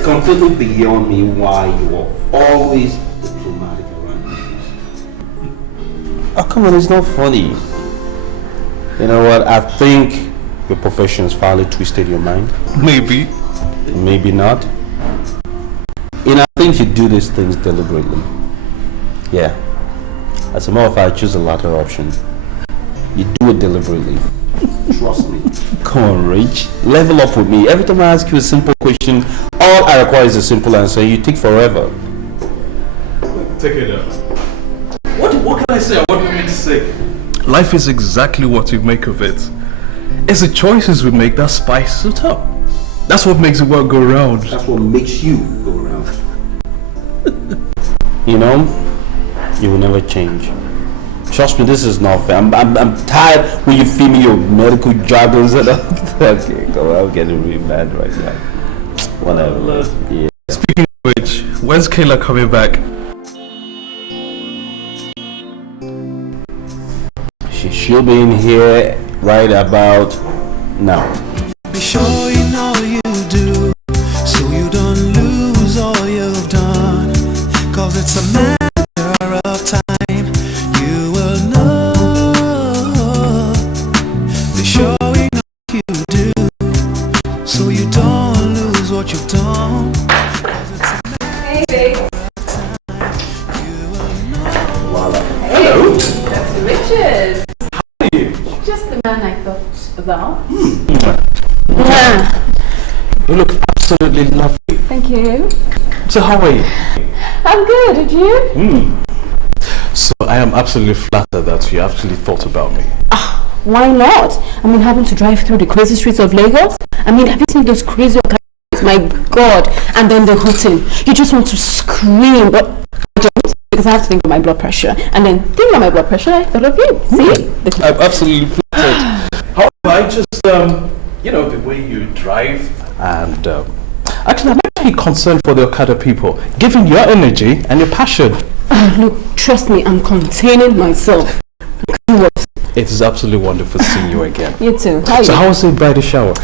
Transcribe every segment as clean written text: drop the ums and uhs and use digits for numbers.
it's completely beyond me why you are always diplomatic around issues. Oh, come on, it's not funny. You know what? I think your profession has finally twisted your mind. Maybe. Maybe not. I think you do these things deliberately. Yeah. As a matter of fact, I choose the latter option. You do it deliberately. Trust me. Come on, Rich. Level up with me. Every time I ask you a simple question, all I require is a simple answer. You take forever. Take it up. What can I say? What do you mean to say? Life is exactly what we make of it. It's the choices we make that spice it up. That's what makes the world go round. That's what makes you go round. You know, you will never change. Trust me, this is not fair. I'm tired when you feed me your medical jargons and all. Okay, go on, I'm getting really mad right now. Whatever. Yeah. Speaking of which, when's Kayla coming back? She'll be in here right about now. Be sure you know you do, so you don't lose all you've done. Cause it's a matter of time, you will know. Be sure you know you do, so you don't lose what you've done. Hey, babe. Hello. That's Richard. How are you? Just the man I thought about. You look absolutely lovely. Thank you. So how are you? I'm good, and you? So I am absolutely flattered that you actually thought about me. Why not? I mean, having to drive through the crazy streets of Lagos? I mean, have you seen those crazy occasions? My God. And then the hooting. You just want to scream, but I don't, because I have to think of my blood pressure. And then think of my blood pressure, I thought of you. See? I'm absolutely flattered. However, I just, you know, the way you drive and actually I'm actually concerned for the Okada people, given your energy and your passion. Look, trust me, I'm containing myself. It is absolutely wonderful seeing you again. You too. How So how was it by the shower?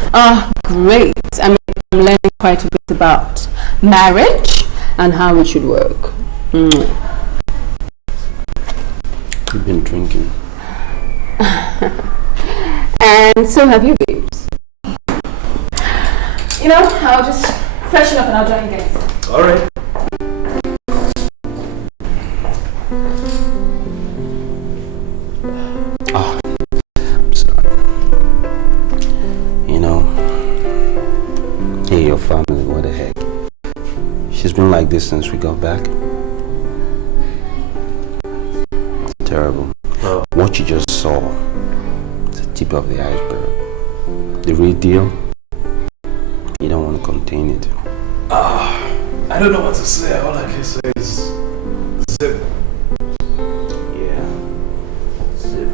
Great. I mean, I'm learning quite a bit about marriage and how it should work. You've been drinking. And so have you, babes. You know, I'll just freshen up and I'll join you guys. All right. Oh, I'm sorry. You know, hey, your family, what the heck? She's been like this since we got back. It's terrible. What you just saw, is the tip of the iceberg. The real deal, you don't want to contain it. I don't know what to say. All I can say is zip. Yeah. Zip.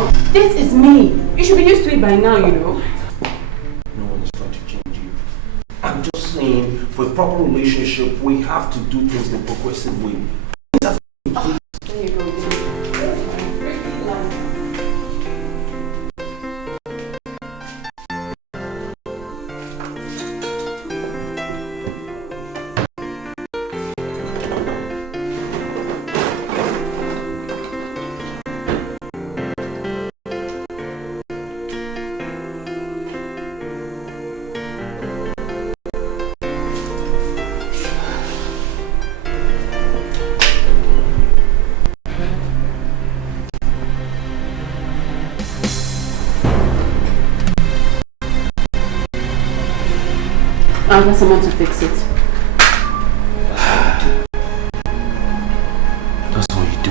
No, this is me. You should be used to it by now, you know. No one is trying to change you. I'm just saying, for a proper relationship, we have to do things in a progressive way. There you go. I'll get someone to fix it. That's all you do.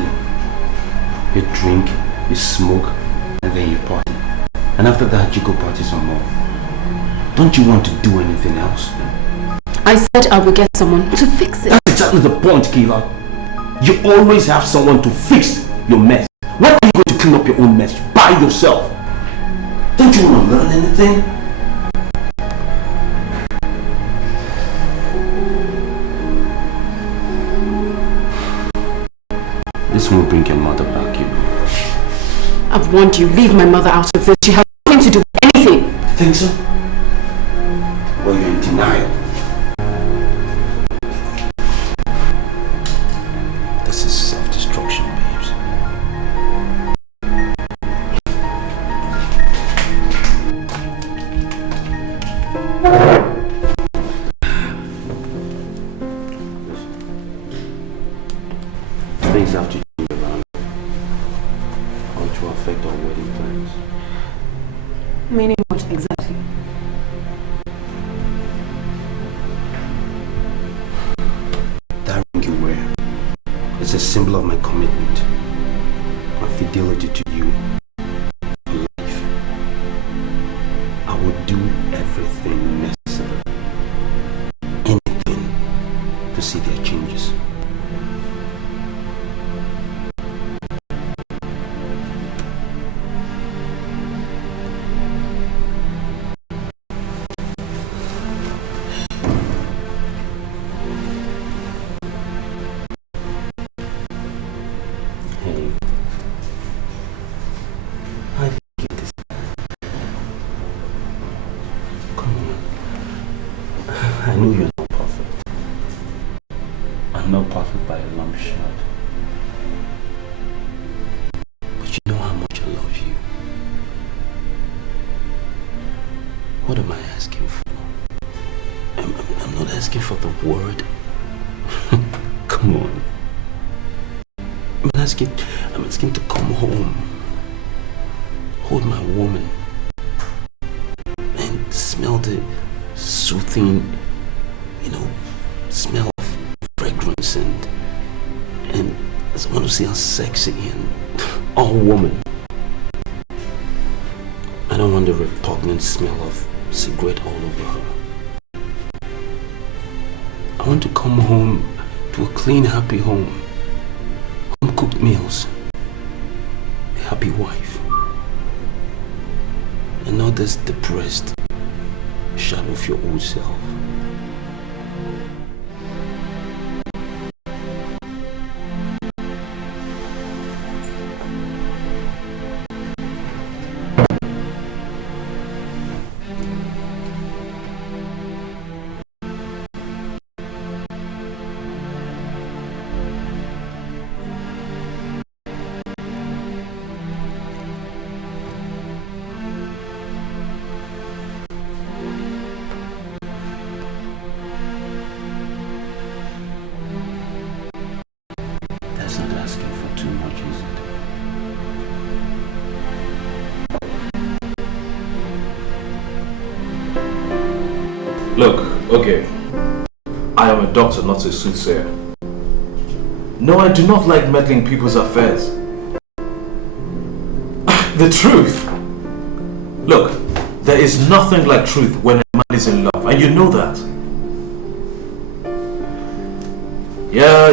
You drink, you smoke, and then you party. And after that, you go party some more. Don't you want to do anything else? I said I will get someone to fix it. That's exactly the point, Kayla. You always have someone to fix your mess. When are you going to clean up your own mess by yourself? Don't you want to learn anything? This won't bring your mother back, you know. I've warned you, leave my mother out of this. She has nothing to do with anything. Think so? Well, you're in denial. This is self-destruction, babes. Things have to change around, or it will affect our wedding plans. Meaning what exactly? That ring you wear is a symbol of my commitment, my fidelity to you for life. I will do everything necessary, anything, to see their changes. Hey, how did you get this? Come on. I know you're not perfect. I'm not perfect by a long shot. But you know how much I love you. What am I asking for? I'm not asking for the word. Come on. I'm asking to come home, hold my woman, and smell the soothing, smell of fragrance, and I just want to see her sexy and all woman. I don't want the repugnant smell of cigarette all over her. I want to come home to a clean, happy home. Home-cooked meals, a happy wife, and not this depressed shadow of your old self. Look, okay. I am a doctor, not a soothsayer. No, I do not like meddling people's affairs. The truth. Look, there is nothing like truth when a man is in love, and you know that. Yeah,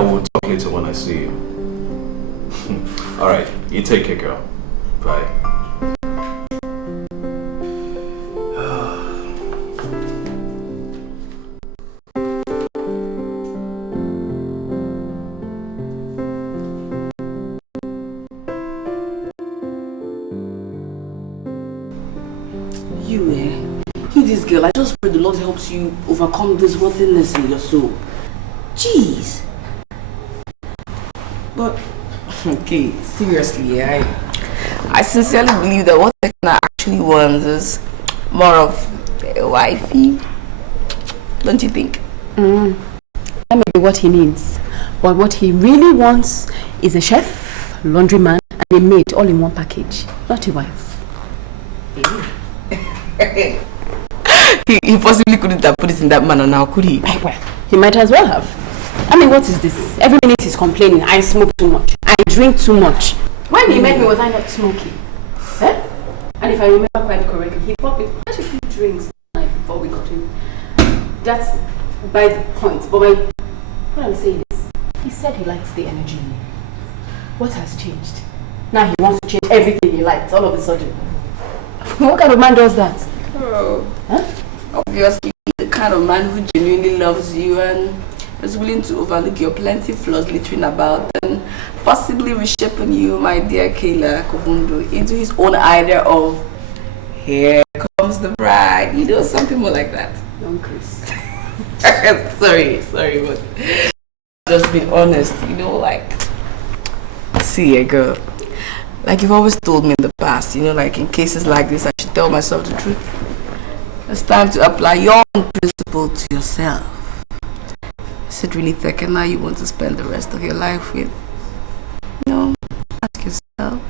we'll talk later when I see you. Alright, You take care, girl. Bye. This girl, I just pray the Lord helps you overcome this rottenness in your soul. Jeez. But okay, seriously, I sincerely believe that what Tekna actually wants is more of a wifey. Don't you think? That may be what he needs. But what he really wants is a chef, laundryman, and a maid all in one package. Not a wife. He possibly couldn't have put it in that manner now, could he? Well, he might as well have. I mean, what is this? Every minute he's complaining, I smoke too much, I drink too much. When he met me, was I not smoking? Eh? And if I remember quite correctly, he popped me quite a few drinks like before we got in. That's by the point. But what I'm saying is, he said he likes the energy in me. What has changed? Now he wants to change everything he likes all of a sudden. What kind of man does that? Oh. Huh? Obviously, the kind of man who genuinely loves you and is willing to overlook your plenty flaws littering about and possibly reshaping you, my dear Kayla Kobundu, into his own idea of here comes the bride. You know, something more like that. Don't Chris. sorry, but just being honest, you know, like, see a girl. Like you've always told me in the past, you know, like in cases like this, I should tell myself the truth. It's time to apply your own principle to yourself. Is it really Tekena you want to spend the rest of your life with? No, ask yourself.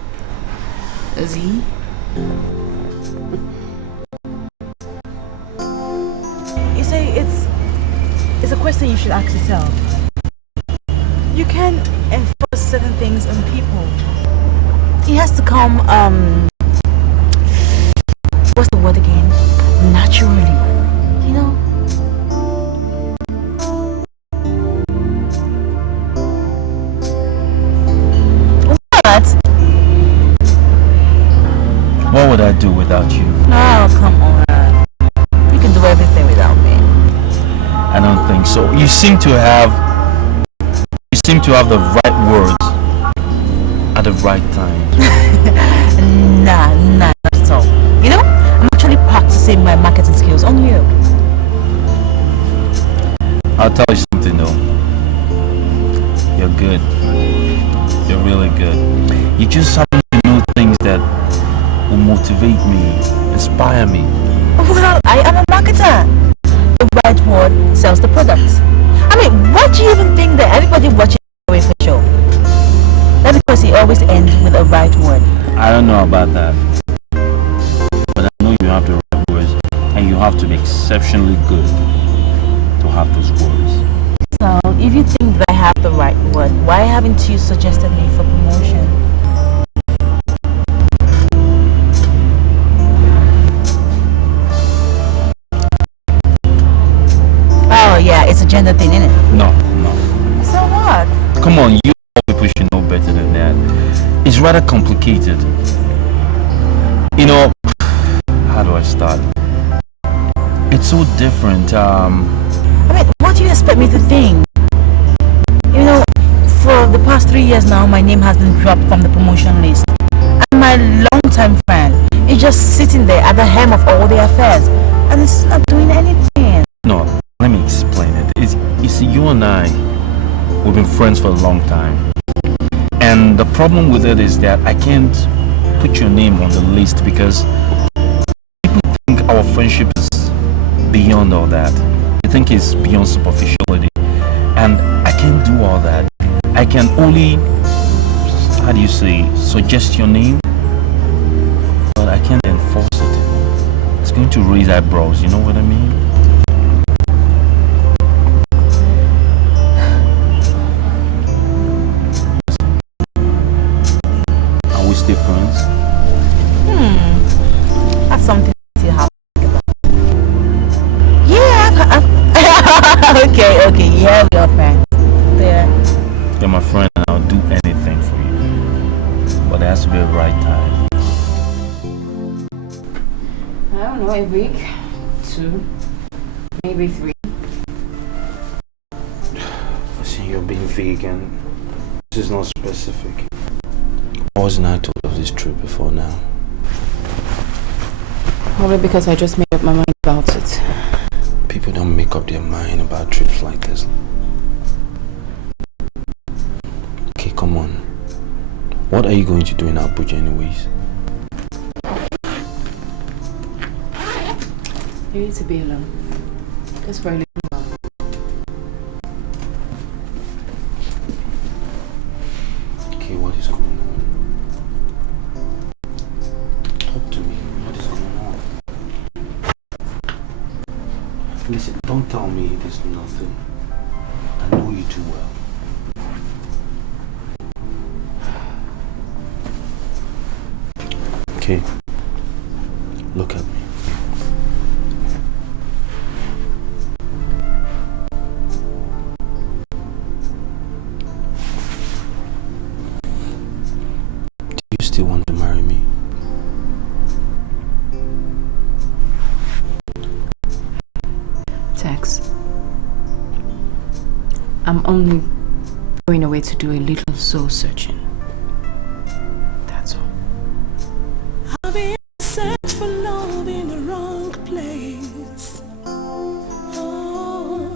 Is he? You say it's a question you should ask yourself. You can enforce certain things on people. It has to come, what's the word again? Naturally, you know? What? What would I do without you? Oh, come on. You can do everything without me. I don't think so. You seem to have the right words at the right time. Nah, not at all. You know, I'm actually practicing my marketing skills on you. I'll tell you something though. You're good. You're really good. You just happen to know things that will motivate me, inspire me. Well, I am a marketer. The right word sells the product. I mean, what do you even think that everybody watching the show? That's because he always ends with a right word. I don't know about that. But I know you have the right words and you have to be exceptionally good to have those words. So, if you think that I have the right word, why haven't you suggested me for promotion? Oh yeah, it's a gender thing, isn't it? No. So what? Come on, you people should know better than that. It's rather complicated. You know, how do I start? It's so different. I mean, what do you expect me to think? You know, for the past 3 years now, my name has been dropped from the promotion list. And my long-time friend is just sitting there at the helm of all the affairs. And it's not doing anything. No, let me explain it. You see, you and I, we've been friends for a long time. And the problem with it is that I can't put your name on the list because people think our friendship is beyond all that. They think it's beyond superficiality. And I can't do all that. I can only, how do you say, suggest your name, but I can't enforce it. It's going to raise eyebrows, you know what I mean? Are we still friends? That's something you have to think about. Yeah, okay, yeah, we're friends. Yeah. You're my friend and I'll do anything for you. But there has to be a right time. I don't know, a week, 2, maybe 3. Listen, you're being vegan. This is not specific. Why wasn't I told of this trip before now? Probably because I just made up my mind about it. People don't make up their mind about trips like this. Okay, come on. What are you going to do in Abuja anyways? You need to be alone. Just for a little while. Okay, what is going on? Talk to me. What is going on? Listen, don't tell me there's nothing. I know you too well. Okay. Look at me. Do you still want to marry me? Tex, I'm only going away to do a little soul searching. That's all. I've been searched for love in the wrong place. Oh,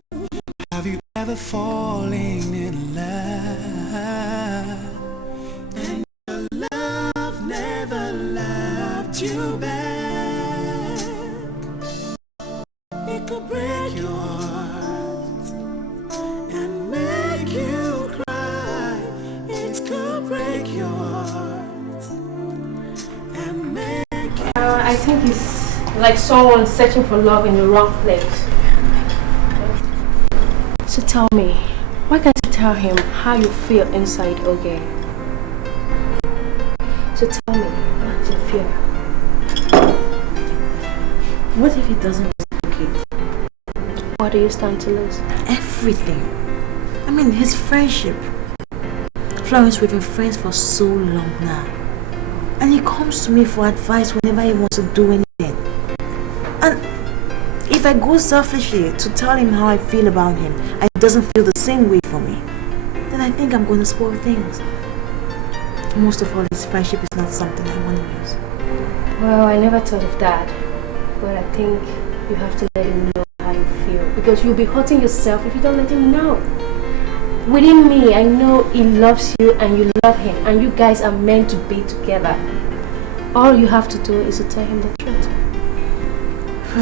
have you ever fallen in love and your love never loved you back? It could break your heart and make you cry. It could break your heart and make I think it's like someone searching for love in the wrong place. So tell me, why can't you tell him how you feel inside, okay? So tell me, what's your fear? What if he doesn't reciprocate? What do you stand to lose? Everything. I mean, his friendship. Florence, we've been friends for so long now. And he comes to me for advice whenever he wants to do anything. And if I go selfishly to tell him how I feel about him and he doesn't feel the same way for me, then I think I'm going to spoil things. Most of all, his friendship is not something I want to lose. Well, I never thought of that. But I think you have to let him know how you feel. Because you'll be hurting yourself if you don't let him know. Within me, I know he loves you and you love him. And you guys are meant to be together. All you have to do is to tell him the truth.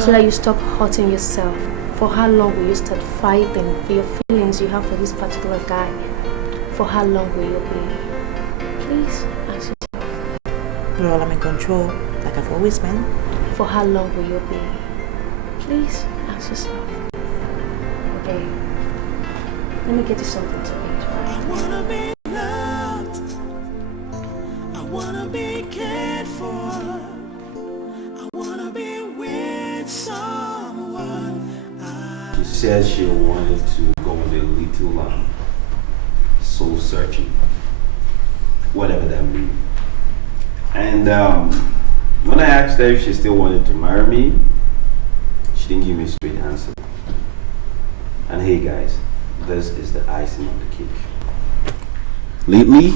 So that you stop hurting yourself. For how long will you start fighting for your feelings you have for this particular guy? For how long will you be? Please ask yourself. Girl, I'm in control, like I've always been. For how long will you be? Please ask yourself. Okay. Let me get you something to eat, right? I wanna be loved. I wanna be cared for. I wanna be with someone. She said she wanted to go on a little soul searching. Whatever that means. And when I asked her if she still wanted to marry me, she didn't give me a straight answer. And hey guys, this is the icing on the cake. Lately,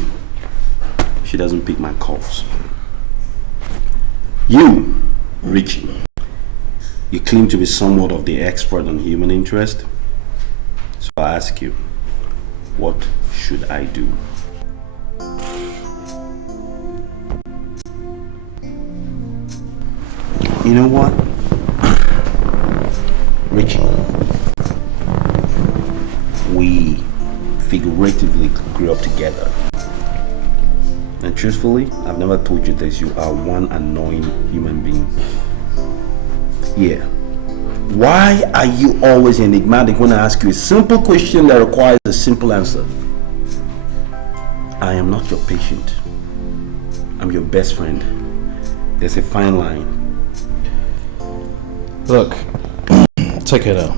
she doesn't pick my calls. You, Richie, you claim to be somewhat of the expert on human interest. So I ask you, what should I do? You know what? Richie, we figuratively grew up together. And truthfully, I've never told you this, you are one annoying human being. Yeah. Why are you always enigmatic when I ask you a simple question that requires a simple answer? I am not your patient. I'm your best friend. There's a fine line. Look, take it out.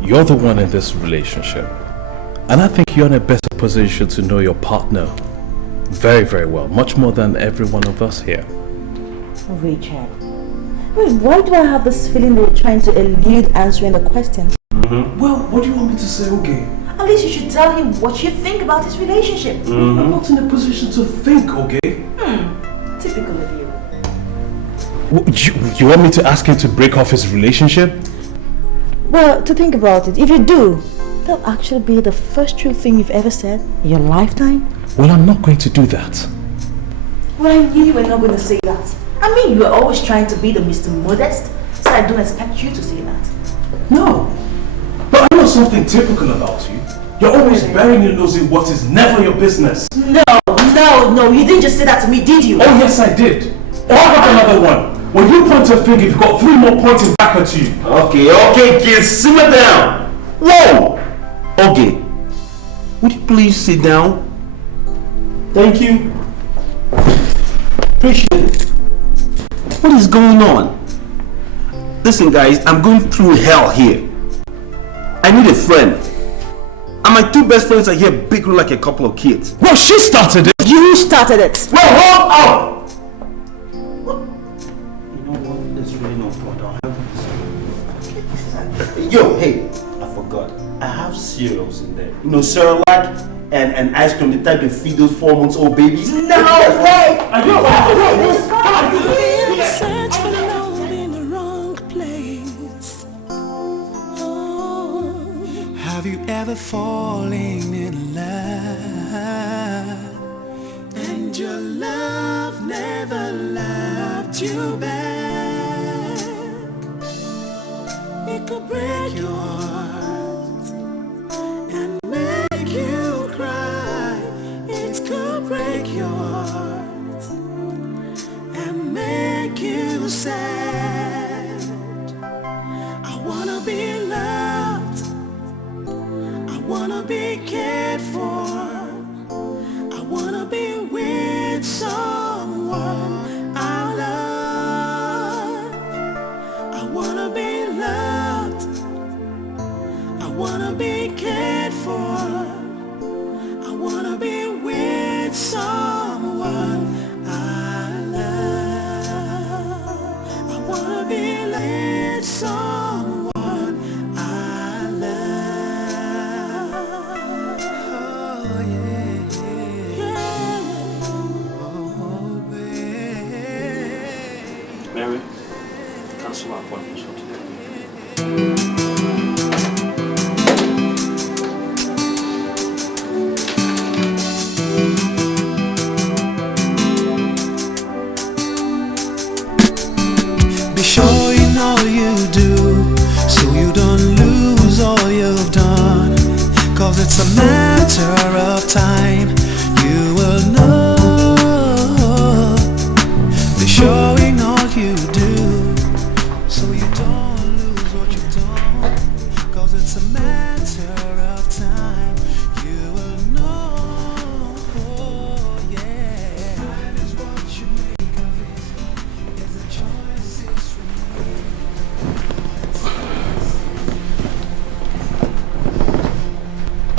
You're the one in this relationship. And I think you're in a better position to know your partner Very, very well. Much more than every one of us here. Richard. Wait, why do I have this feeling that you're trying to elude answering the question? Well, what do you want me to say, okay? At least you should tell him what you think about his relationship. I'm not in a position to think, okay? Typical of you. You want me to ask him to break off his relationship? Well, to think about it, if you do, that'll actually be the first true thing you've ever said in your lifetime. Well, I'm not going to do that. Well, I knew you were not going to say that. I mean, you were always trying to be the Mr. Modest, so I don't expect you to say that. No. But I know something typical about you. You're always burying your nose in what is never your business. No, you didn't just say that to me, did you? Oh, yes, I did. Oh, I have another one. When you point a finger, you've got 3 more pointing back at you. Okay, kids, simmer down. Whoa! Okay. Would you please sit down? Thank you. Appreciate it. What is going on? Listen, guys, I'm going through hell here. I need a friend. And my 2 best friends are here bickering like a couple of kids. Well, she started it. You started it. Well, hold up! You know what? There's really no point. Yo, hey, I forgot. I have cereals in there. You know, Cerelac and ice cream, the type you feed those 4-month-old babies. No way! Search for love in the wrong place. Oh. Have you ever fallen in love and your love never loved you back? It could break your heart and make you cry. It could break your heart and make you sad. I wanna be loved. I wanna be cared for. I wanna be with someone I love. I wanna be loved. I wanna be cared for. I wanna be with someone I love. I wanna be with someone I love. Oh yeah, oh babe. Mary, cancel our appointment for today. Be sure you know you do, so you don't lose all you've done. 'Cause it's a matter of time, you will know. Be sure you know you do, so you don't lose what you've done. 'Cause it's a matter of time, you will know. Yeah, that is what you make of it. If the choice is from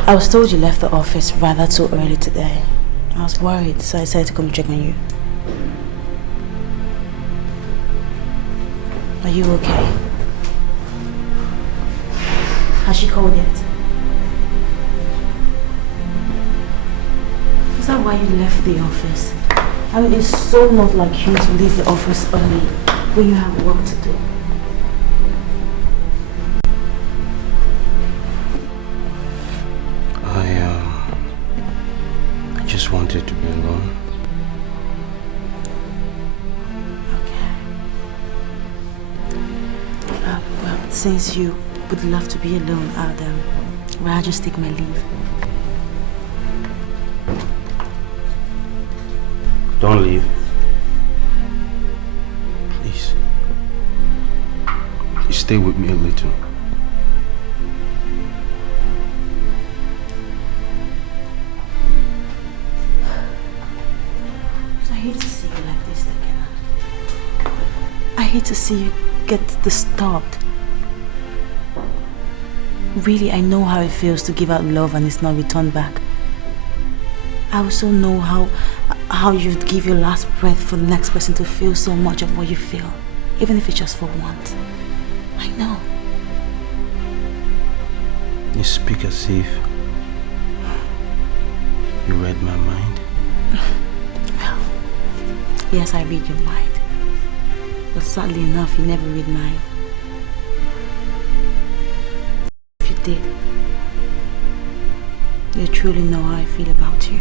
I was told you left the office rather too early today. I was worried, so I decided to come check on you. Are you okay? Has she called yet? Is that why you left the office? I mean, it's so not like you to leave the office early when you have work to do. I just wanted to be alone. Okay. Well, since you would love to be alone, I'll just take my leave. Don't leave. Please. Please stay with me a little. I hate to see you like this, Takena. I hate to see you get disturbed. Really, I know how it feels to give out love and it's not returned back. I also know how you'd give your last breath for the next person to feel so much of what you feel, even if it's just for once. I know. You speak as if you read my mind. Well, yes, I read your mind. But sadly enough, you never read mine. If you did, you truly know how I feel about you.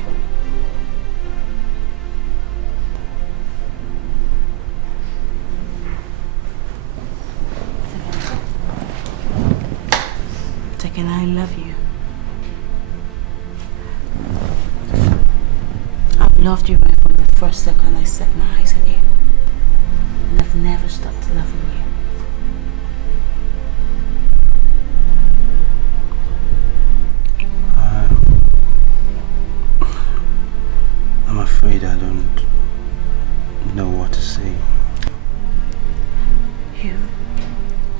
Tekken, I love you. I've loved you right from the first second I set my eyes on you. And I've never stopped loving you. I'm afraid I don't know what to say.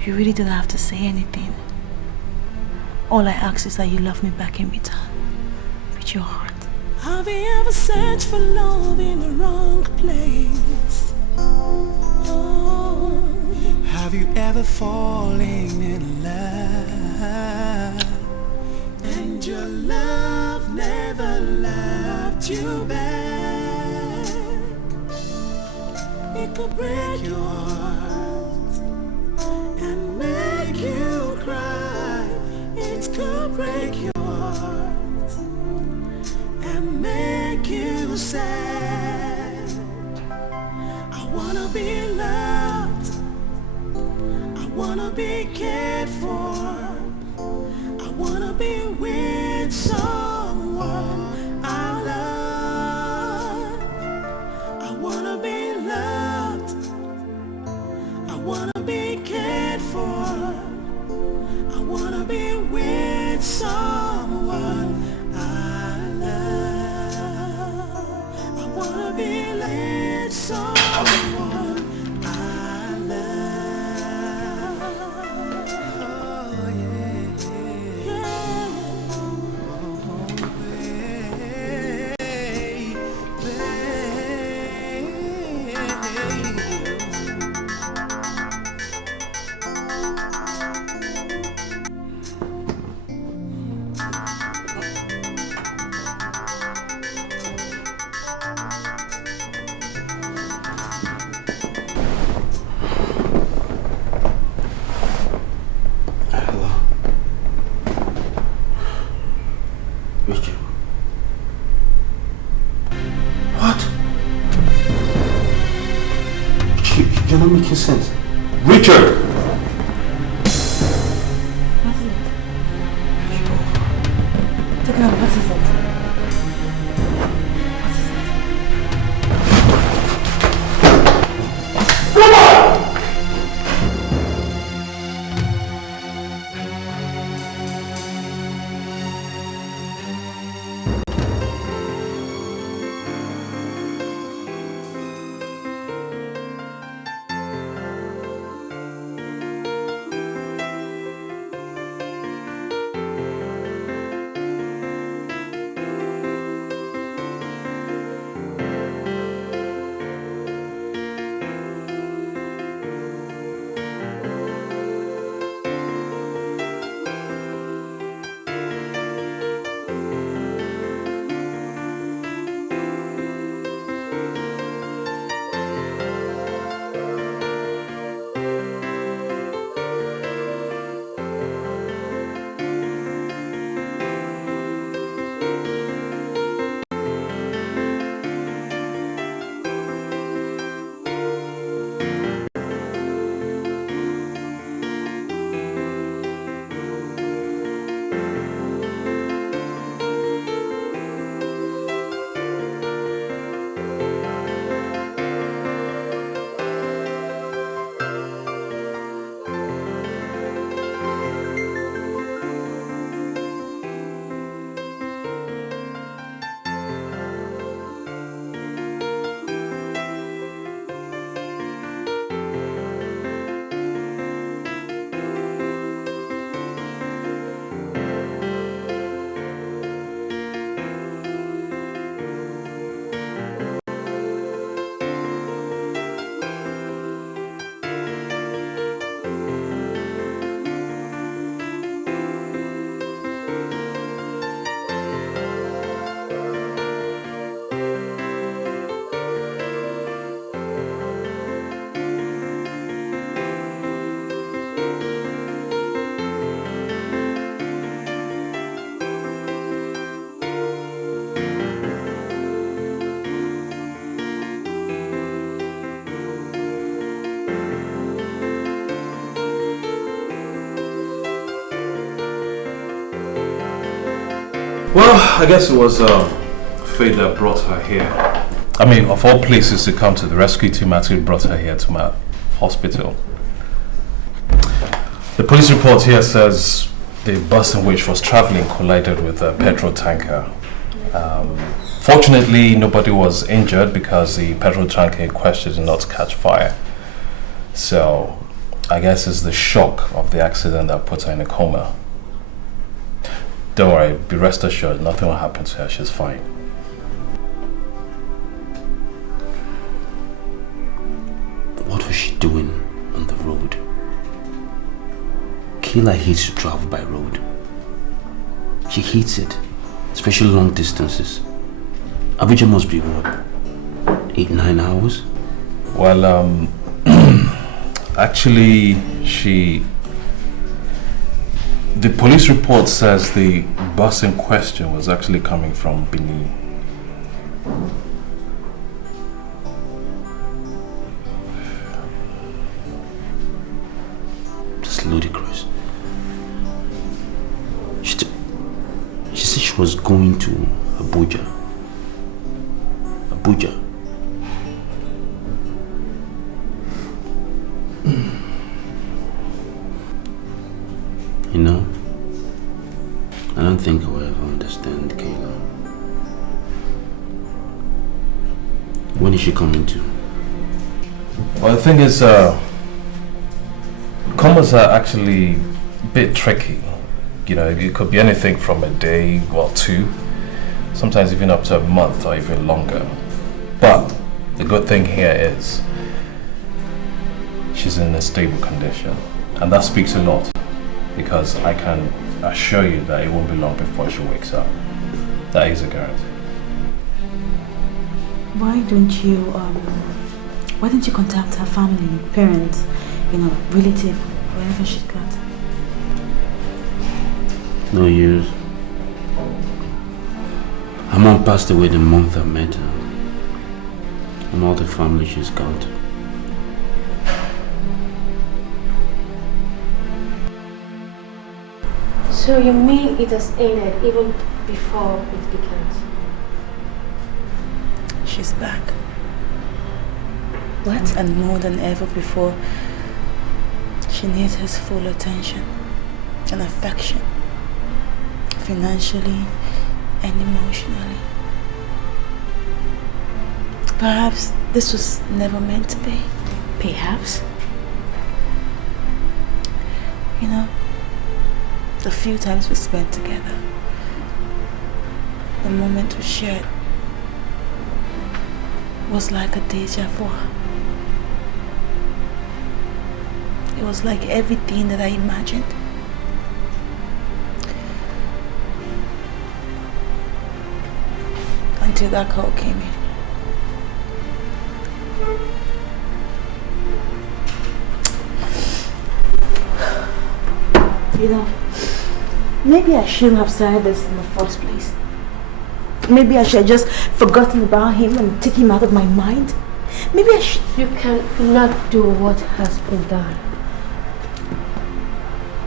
You really don't have to say anything. All I ask is that you love me back in return. With your heart. Have you ever searched for love in the wrong place? Oh. Have you ever fallen in love and your love never loved you back? It could break your heart and make you cry. It could break your heart and make you sad. I wanna be loved, I wanna be cared for, I wanna be with someone I love. I wanna be loved, I wanna be cared for, I wanna be with someone I love. I wanna be with someone I love. Oh yeah, yeah. Oh, Hello. Richard. What? You're not making sense. Richard! What's it? Take it out, what is it? I guess it was fate that brought her here. I mean, of all places to come to, the rescue team actually brought her here to my hospital. The police report here says the bus in which was traveling collided with a petrol tanker. Fortunately, nobody was injured because the petrol tanker in question did not catch fire. So, I guess it's the shock of the accident that put her in a coma. Don't worry, be rest assured, nothing will happen to her, she's fine. What was she doing on the road? Kayla hates to travel by road. She hates it, especially long distances. Abuja must be what? 8-9 hours? Well, actually, the police report says the bus in question was actually coming from Benin. That's ludicrous. She said she was going to Abuja. Abuja. You know, I don't think I will ever understand Kayla. When is she coming to? Well, the thing is, comas are actually a bit tricky. You know, it could be anything from a day or two, sometimes even up to a month or even longer. But the good thing here is she's in a stable condition, and that speaks a lot, because I can assure you that it won't be long before she wakes up. That is a guarantee. Why don't you contact her family, parents, relative, wherever she's got? No use. Her mom passed away the month I met her. And all the family she's got. So you mean it has ended even before it begins? She's back. What? And more than ever before, she needs his full attention and affection, financially and emotionally. Perhaps this was never meant to be. Perhaps? The few times we spent together, the moment we shared was like a deja vu. It was like everything that I imagined. Until that call came in. Maybe I shouldn't have started this in the first place. Maybe I should have just forgotten about him and take him out of my mind. Maybe I should... You cannot do what has been done.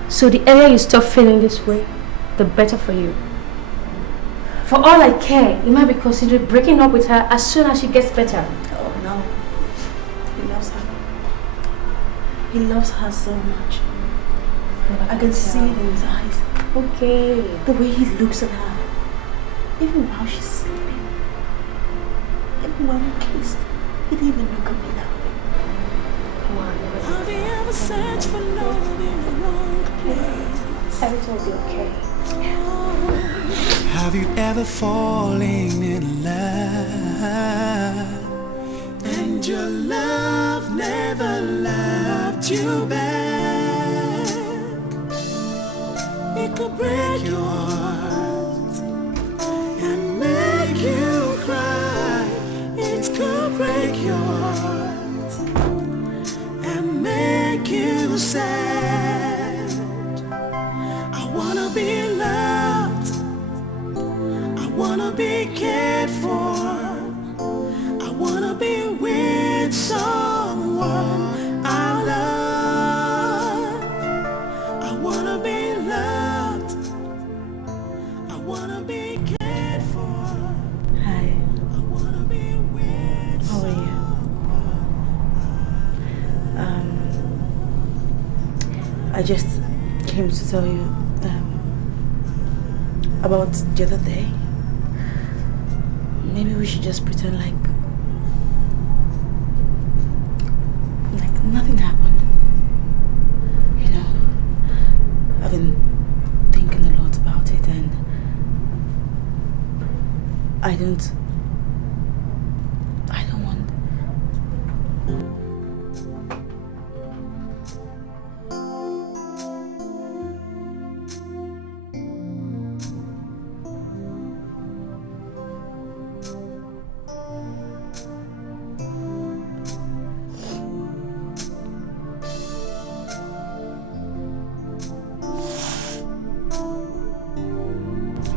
So the earlier you stop feeling this way, the better for you. For all I care, you might be considering breaking up with her as soon as she gets better. Oh no. He loves her. He loves her so much. I can see it in his eyes. Okay. The way he looks at her. Even while she's sleeping. Even when we kissed, he didn't even look at me that way. Come on, Have you ever searched for love in the wrong place? everything will be okay. Have you ever fallen in love and your love never loved you back? It could break your heart and make you cry. It could break your heart and make you sad. I wanna be loved, I wanna be cared for, I wanna be with someone I love. I wanna be loved, I wanna be cared for. I just came to tell you about the other day. Maybe we should just pretend like nothing happened. You know, I've been thinking a lot about it, and I don't want.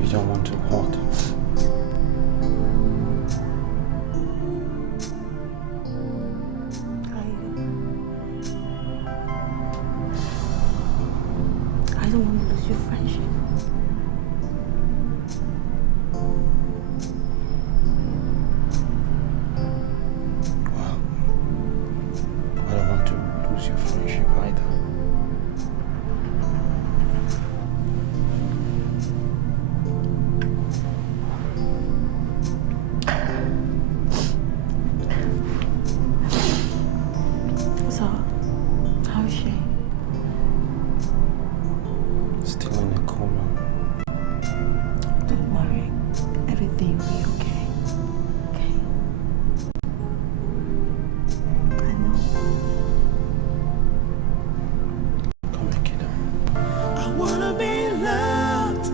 You don't want to what? I don't want to lose your friendship. Well, I don't want to lose your friendship either. So, how is she? Still in a coma. Don't worry. Everything will be okay. Okay? I know. Come here, kiddo. I wanna be loved.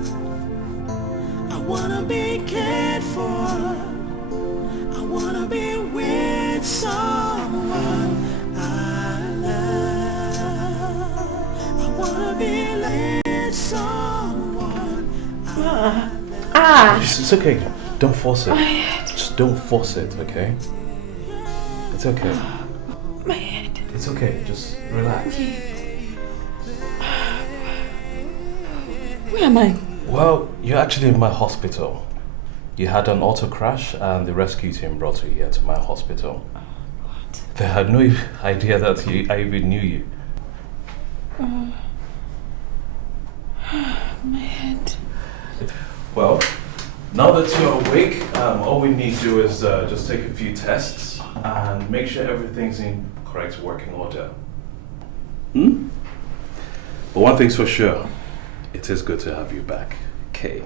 I wanna be cared for. I wanna be with someone I love. I wanna be with someone I love. It's okay. Don't force it. Just don't force it, okay? It's okay. My head. It's okay. Just relax. Where am I? Well, you're actually in my hospital. You had an auto crash and the rescue team brought you here to my hospital. What? They had no idea that I even knew you. My head. Well, now that you're awake, all we need to do is just take a few tests and make sure everything's in correct working order. But one thing's for sure, it is good to have you back, Kay.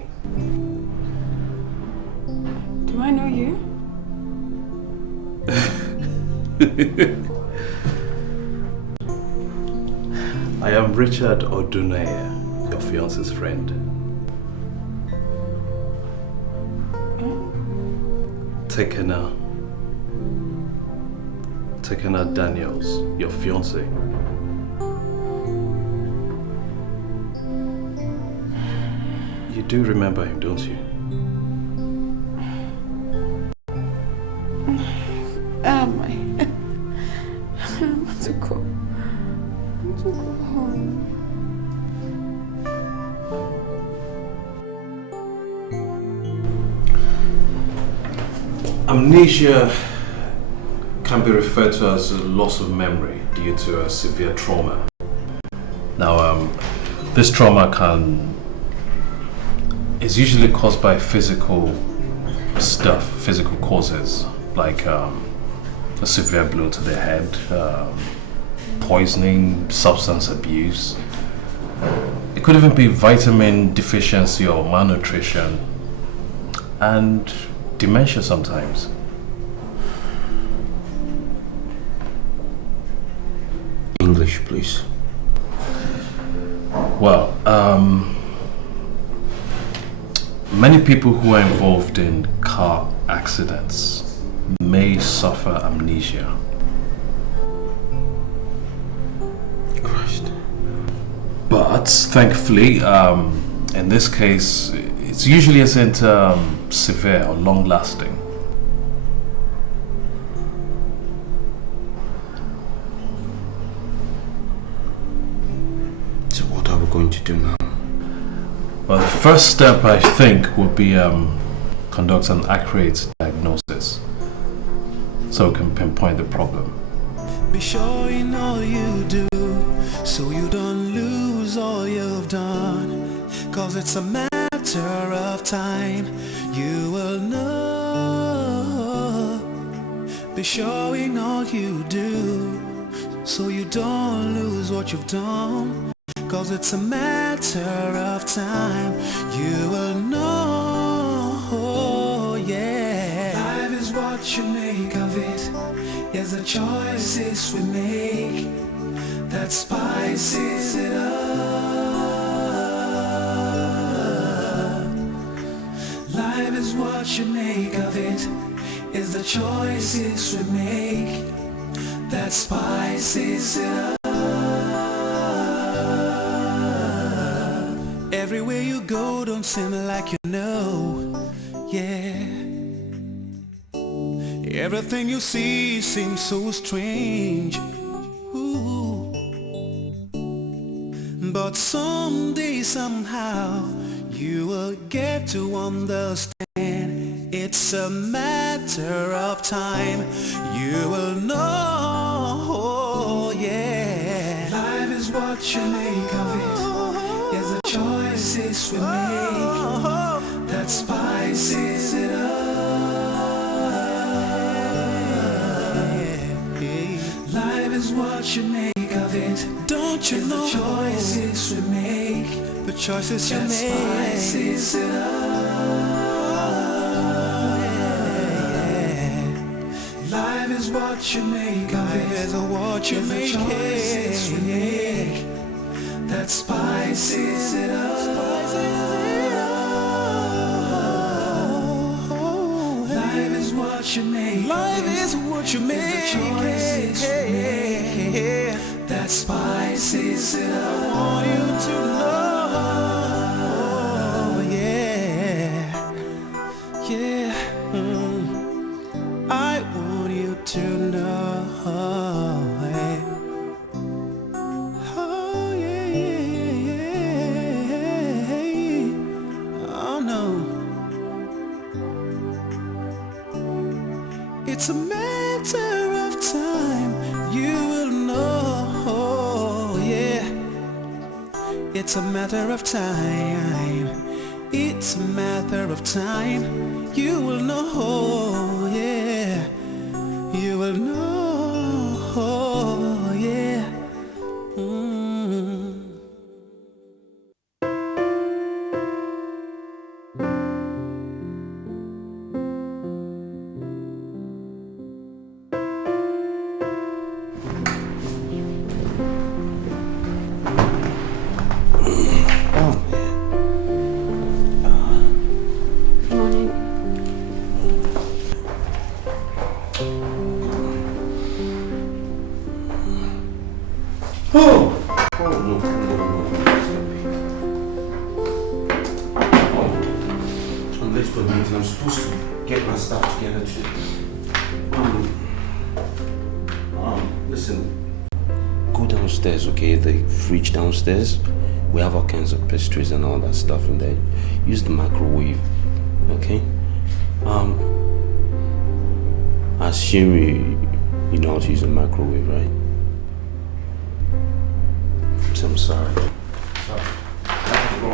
Do I know you? I am Richard Oduneye, your fiance's friend. Tekena Daniels, your fiance. You do remember him, don't you? My head. I want to go. I want to go home. Amnesia can be referred to as a loss of memory due to a severe trauma. Now, this trauma is usually caused by physical causes, like a severe blow to the head, poisoning, substance abuse. It could even be vitamin deficiency or malnutrition, and dementia sometimes. English, please. Well, many people who are involved in car accidents may suffer amnesia. Christ. But thankfully, in this case, it usually isn't severe or long-lasting. So what are we going to do now? Well, the first step, I think, would be conduct an accurate diagnosis so we can pinpoint the problem. Be sure in all you do, so you don't lose all you've done. 'Cause it's a matter of time, you will know. Be sure in all you do, so you don't lose what you've done. 'Cause it's a matter of time, you will know, yeah. Life is what you make of it, yes, the choices we make that spices it up. Life is what you make of it, is the choices we make that spices it up. Everywhere you go don't seem like you know, yeah. Everything you see seems so strange, ooh. But someday somehow you will get to understand. It's a matter of time, you will know, yeah. Life is what you make of it, yes, the choices we make that spices it up. Life is what you make of it, don't you know? The choices we make, the choices you make, spices it up. Life is what you make of it, is what you make, the choices we make that spices it up. Life is what you make. Life is what you make. The choices you make that spices it up. I want you to know, yeah, yeah. I want you to know. Oh yeah, yeah, yeah. Oh no. It's a matter of time, you will know, yeah. It's a matter of time, it's a matter of time, you will know, yeah. You will know, yeah. I'm supposed to get my stuff together today. Listen, go downstairs, okay? The fridge downstairs. We have all kinds of pastries and all that stuff in there. Use the microwave, okay? I assume you know how to use a microwave, right? So I'm sorry. Sorry. I have to go.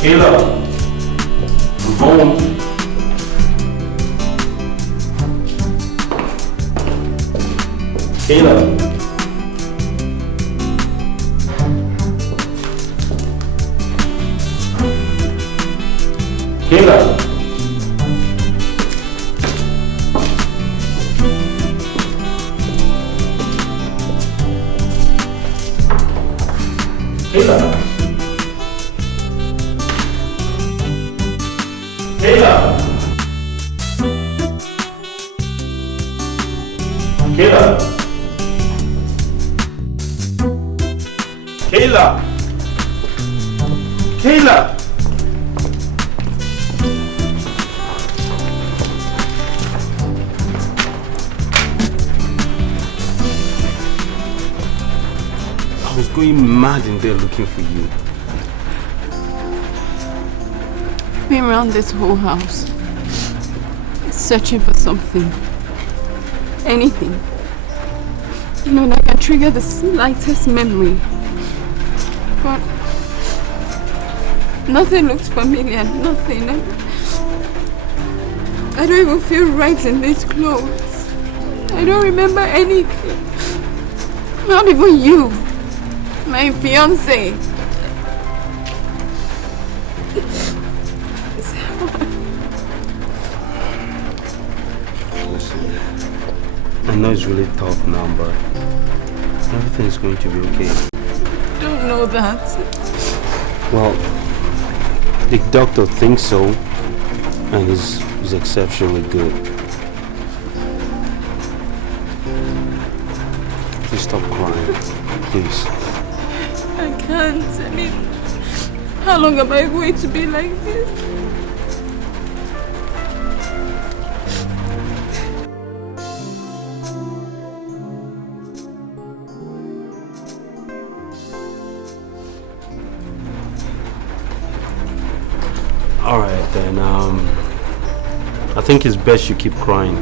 Kayla. I'm home. Kayla. Kayla. Kayla. Kayla. Kayla. Kayla. Kayla. I was going mad in there looking for you. Been around this whole house, searching for something, anything. You know, that can trigger the slightest memory. But nothing looks familiar, nothing. I don't even feel right in these clothes. I don't remember anything. Not even you, my fiancé. I know it's really tough now, but everything is going to be okay. I don't know that. Well, the doctor thinks so, and he's exceptionally good. Please stop crying, please. I can't. I mean, how long am I going to be like this? Alright then, I think it's best you keep crying.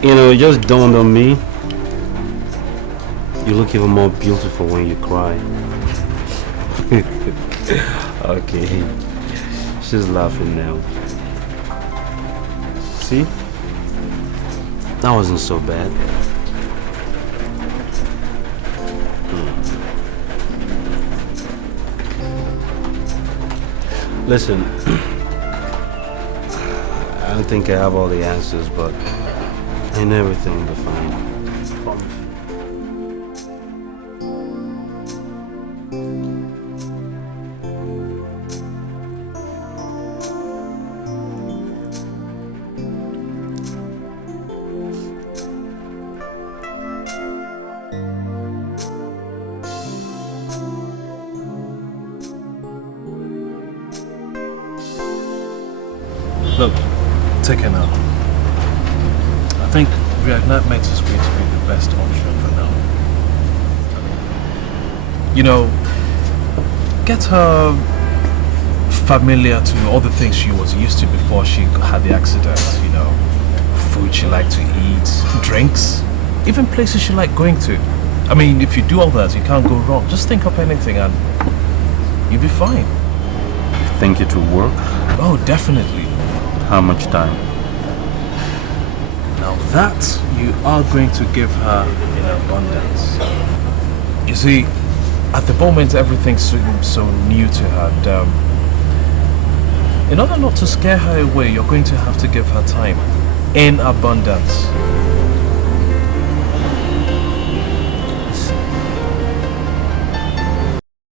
You know, it just dawned on me. You look even more beautiful when you cry. Okay, she's laughing now. See? That wasn't so bad. Listen, I don't think I have all the answers, but I know everything will be fine. Promise. Look, take it now. I think Reignite Mates is going to be the best option for now. You know, get her familiar to all the things she was used to before she had the accident. You know, food she liked to eat, drinks, even places she liked going to. I mean, if you do all that, you can't go wrong. Just think up anything and you'll be fine. Think it will work? Oh, definitely. How much time? Now that you are going to give her in abundance. You see, at the moment everything seems so new to her and in order not to scare her away, you're going to have to give her time in abundance.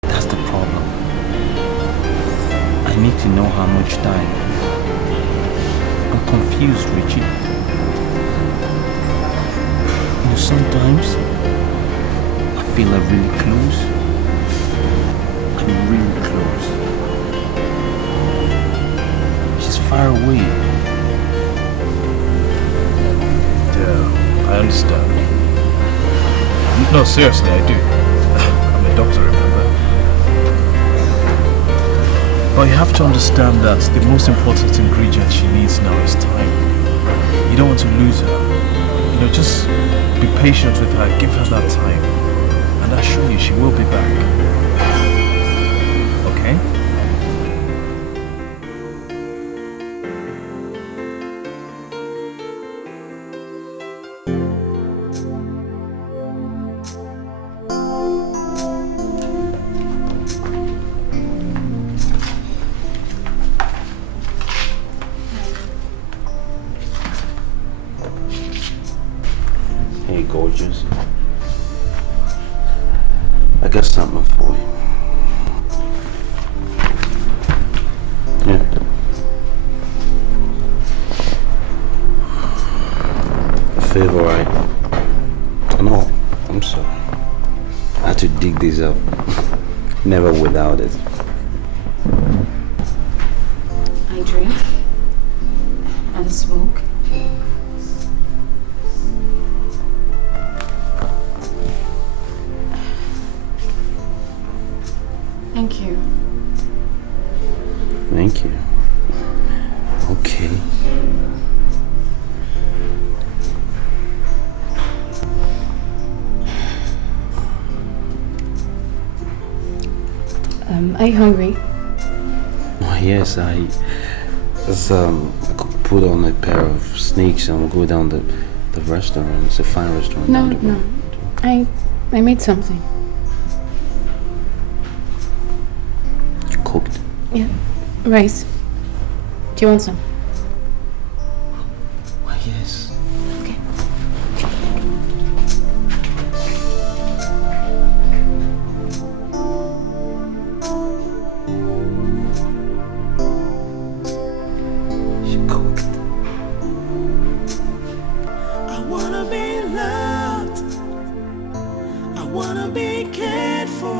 That's the problem. I need to know how much time. I'm confused, Richie. You know, sometimes I feel like really close. I'm really close. She's far away. Yeah, I understand. No, seriously, I do. I'm a doctor, remember? But you have to understand that the most important ingredient she needs now is time. You don't want to lose her. You just be patient with her, give her that time. And I assure you, she will be back. Okay? Hey, gorgeous. I got something for you. Yeah. A favor, right? No, I'm sorry. I had to dig this up. Never without it. I drink and smoke. Thank you. Thank you. Okay. Are you hungry? Oh, yes, I could put on a pair of sneaks and go down the restaurant. It's a fine restaurant. No, down the no. road. I made something. Cooked. Yeah. Rice. Do you want some? Why, yes. Okay. She cooked. I wanna be loved. I wanna be cared for.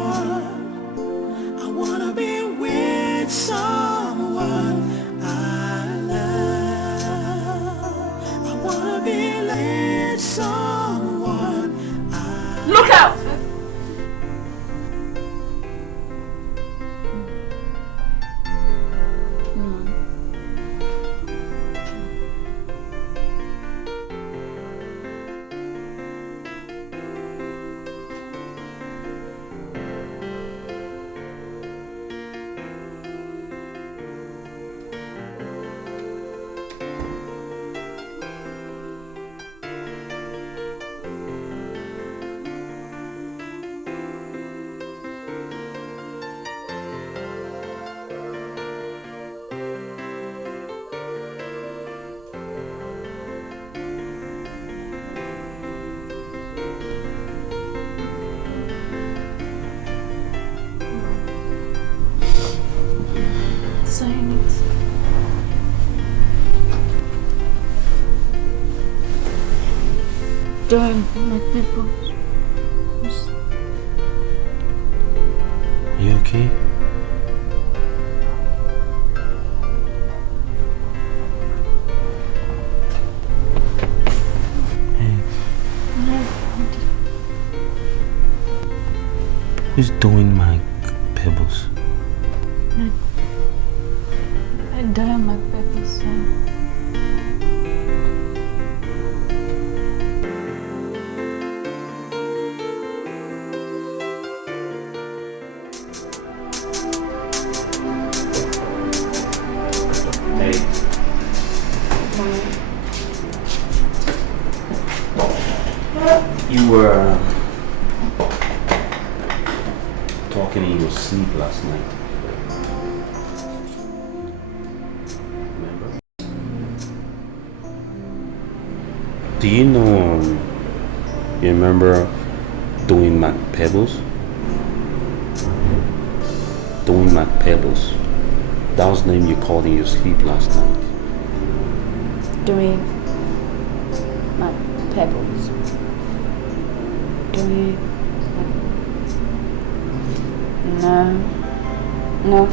I wanna be with someone I love. I wanna be with someone I Look out! Sign it. Darn, my nipples. Are you okay? Hey. Who's doing my pebbles? I die on my purpose, son. Hey. You were talking in your sleep last night. Remember? Do you know, you remember doing my pebbles? Doing my pebbles. That was the name you called in your sleep last night. Doing my pebbles. Doing. No. No.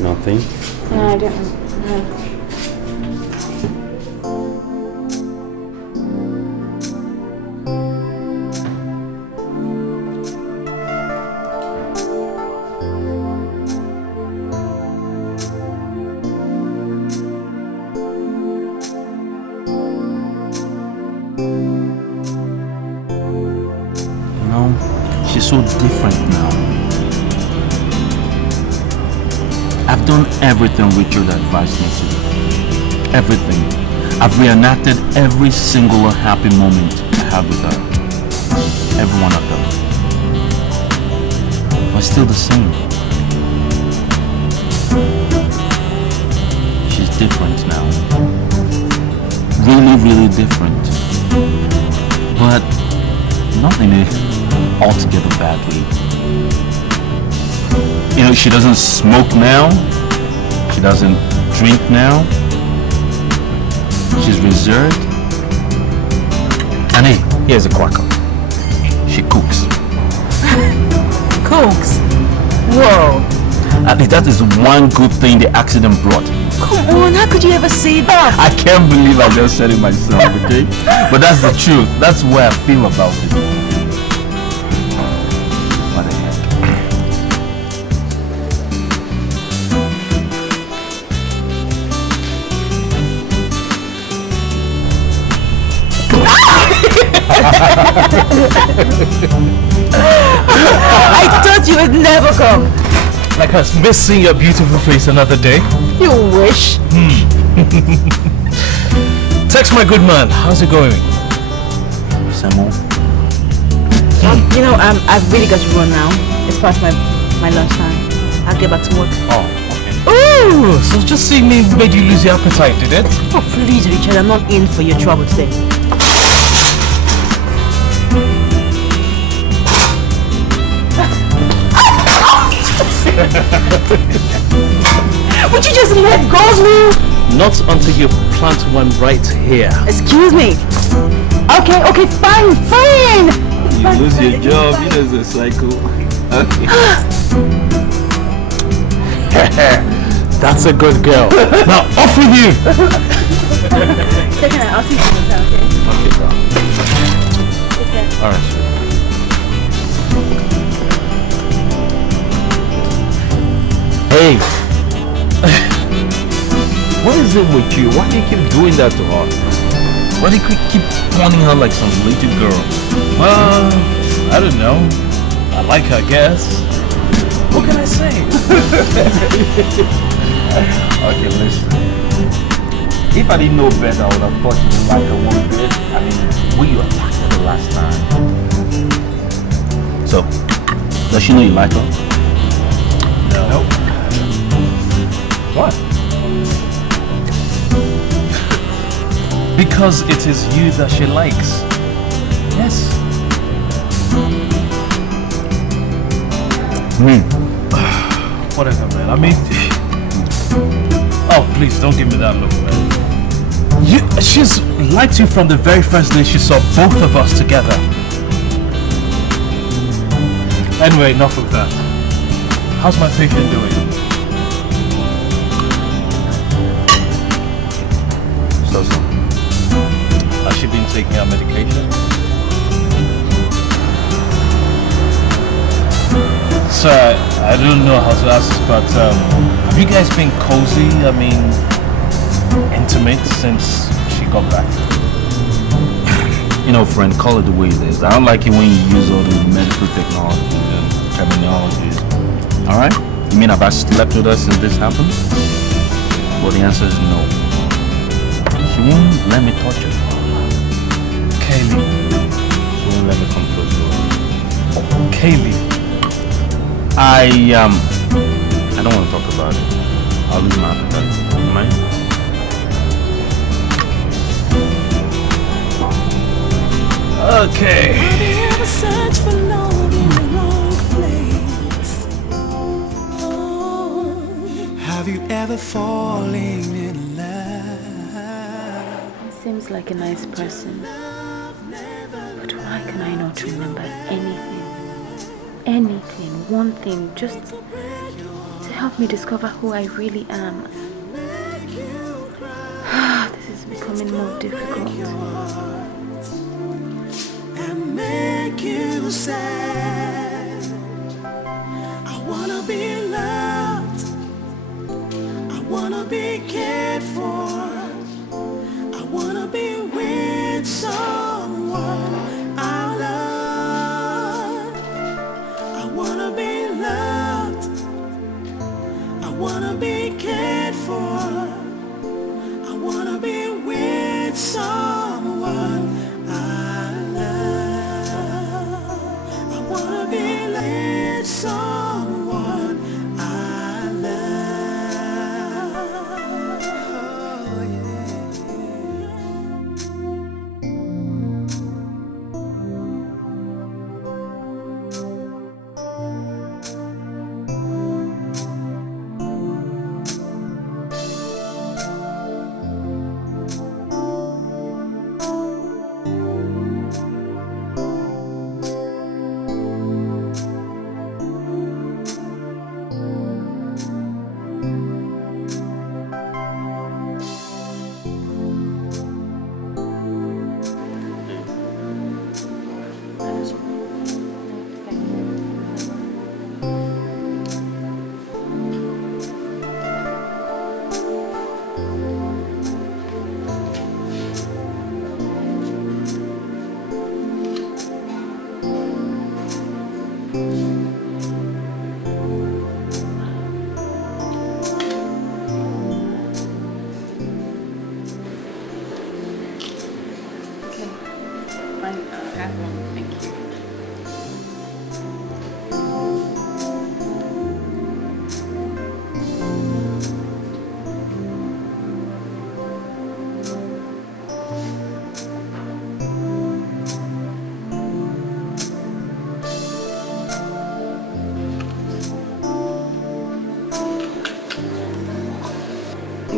Nothing? No, I don't. No. so different now. I've done everything Richard advised me to do. Everything. I've reenacted every single happy moment I had with her. Every one of them. But still the same. She's different now. Really, really different. But not in a altogether bad way. You know, she doesn't smoke now. She doesn't drink now. She's reserved. And hey, here's a quacker. She cooks. Cooks? Whoa. At least that is one good thing the accident brought. Come on, how could you ever say that? I can't believe I just said it myself, okay? But that's the truth. That's the way I feel about it. What the heck? I thought you would never come. Like us missing your beautiful face another day. You wish. Text my good man. How's it going? Samo? You know, I've really got to run now. It's past my lunchtime. I'll get back to work. Oh, okay. Ooh, so just seeing me made you lose your appetite, did it? Oh, please, Richard, I'm not in for your trouble today. Would you just let go of me? Not until you plant one right here. Excuse me. Okay, fine. You lose your job, you know, it's a cycle. Okay. That's a good girl. Now off with you. Take care. I'll see you later, okay? Okay, girl. Take care. All right, sure. Hey! What is it with you? Why do you keep doing that to her? Why do you keep pointing her like some little girl? I don't know. I like her, I guess. What can I say? Okay, listen. If I didn't know better, I would have thought you didn't like her one bit. I mean, when you attacked her the last time. So, does she know you like her? No. What? Because it is you that she likes. Yes. Whatever, man. I mean... Oh, please, don't give me that look, man. She's liked you from the very first day she saw both of us together. Anyway, enough of that. How's my patient doing? So. Has she been taking her medication? So, I don't know how to ask this, but have you guys been cozy? I mean, intimate since she got back? You know, friend, call it the way it is. I don't like it when you use all the medical technology and terminologies. Alright? You mean have I slept with her since this happened? Well, the answer is no. She won't let me touch her. Kaylee. She won't let me come close to her. Kaylee. I don't want to talk about it. I'll lose my appetite. Mind? Okay. Search for love in the wrong place. Have you ever fallen in love? He seems like a nice person. But why can I not remember anything? Anything, one thing, just to help me discover who I really am. This is becoming more difficult. And make you sad. I wanna be loved. I wanna be cared for. I wanna be with someone I love. fine. I'll have one. Thank you.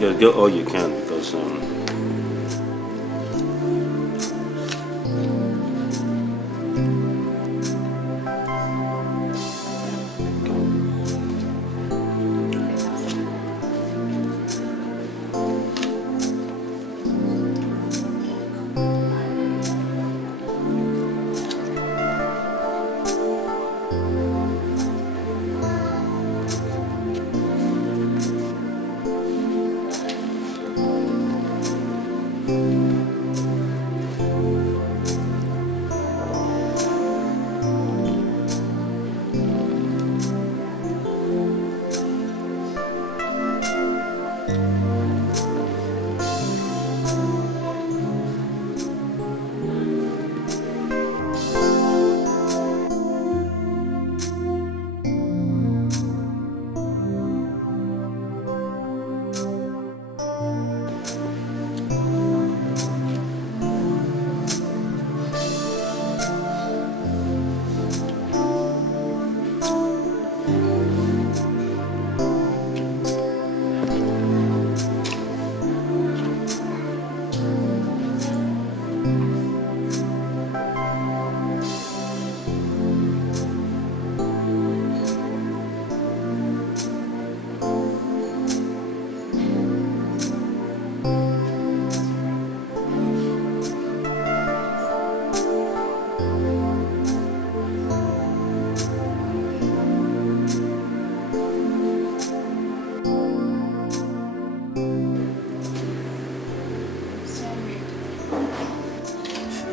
Just get all you can because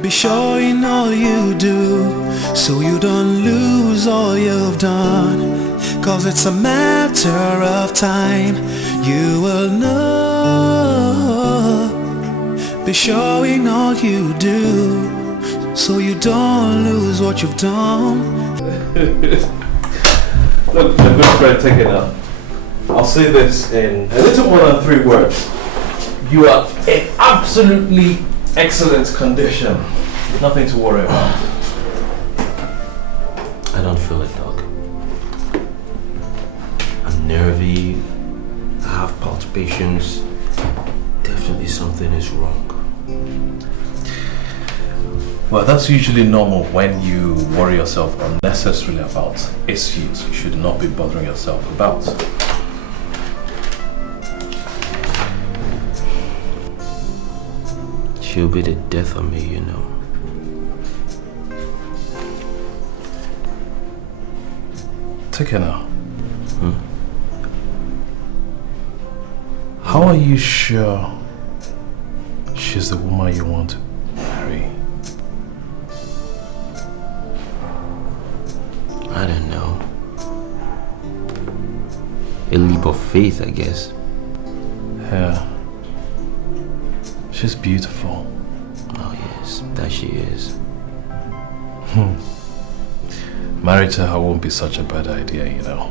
Be sure in all you do, so you don't lose all you've done. Cause it's a matter of time, you will know. Be sure in all you do, so you don't lose what you've done. Look, my good friend, take it up. I'll say this in a little more than 3 words. You are in absolutely excellent condition. Nothing to worry about. I don't feel it, dog. I'm nervy. I have palpitations. Definitely something is wrong. Well, that's usually normal when you worry yourself unnecessarily about issues you should not be bothering yourself about. She'll be the death of me, you know. Take her now. How are you sure she's the woman you want to marry? I don't know. A leap of faith, I guess. Yeah. She's beautiful. Oh yes, that she is. Married to her won't be such a bad idea, you know.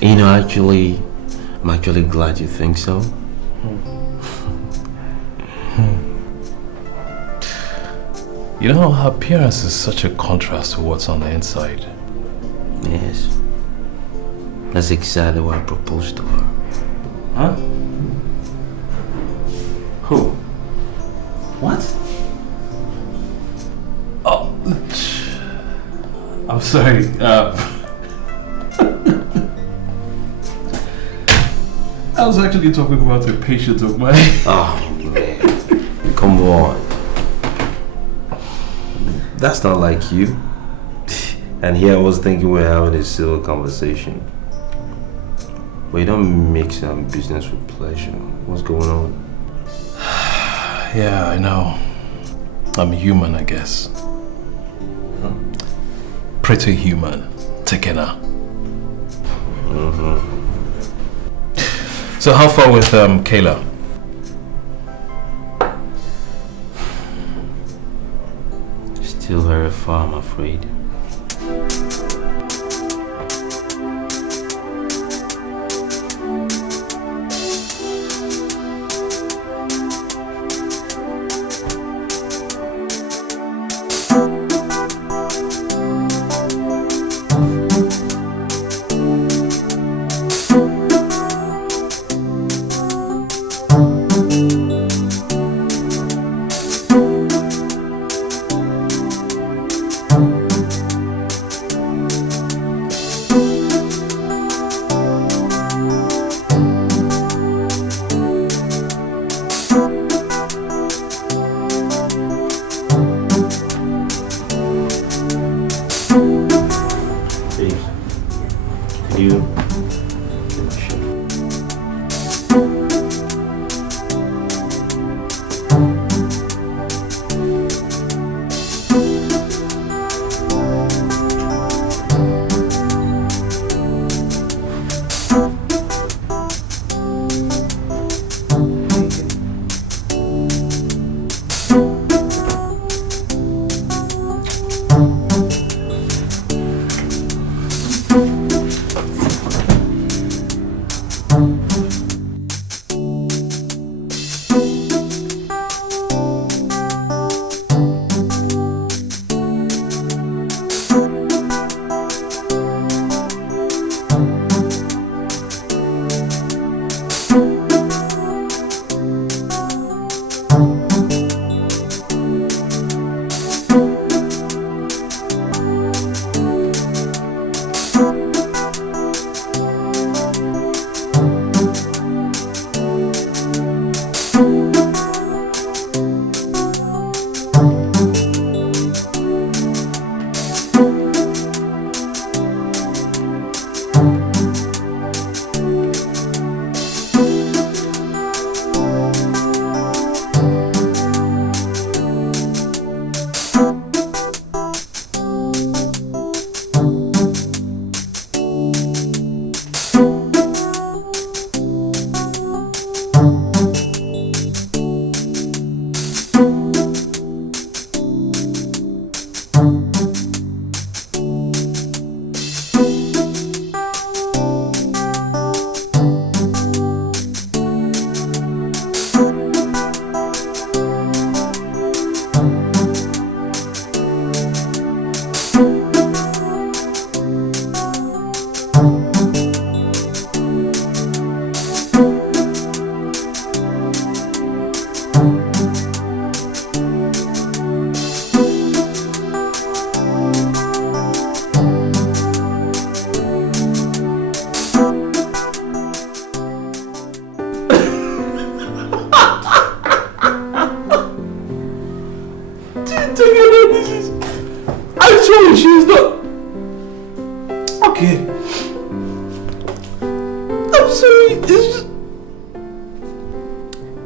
You know, I'm actually glad you think so. You know, her appearance is such a contrast to what's on the inside. Yes. That's exactly why I proposed to her. Huh? Who? What? Oh, I'm sorry. I was actually talking about a patient of mine. Oh man, come on. That's not like you. And here I was thinking we're having a civil conversation. But you don't mix business with pleasure. What's going on? Yeah, I know. I'm human, I guess. Pretty human. Taking her. So how far with Kayla? still very far, I'm afraid.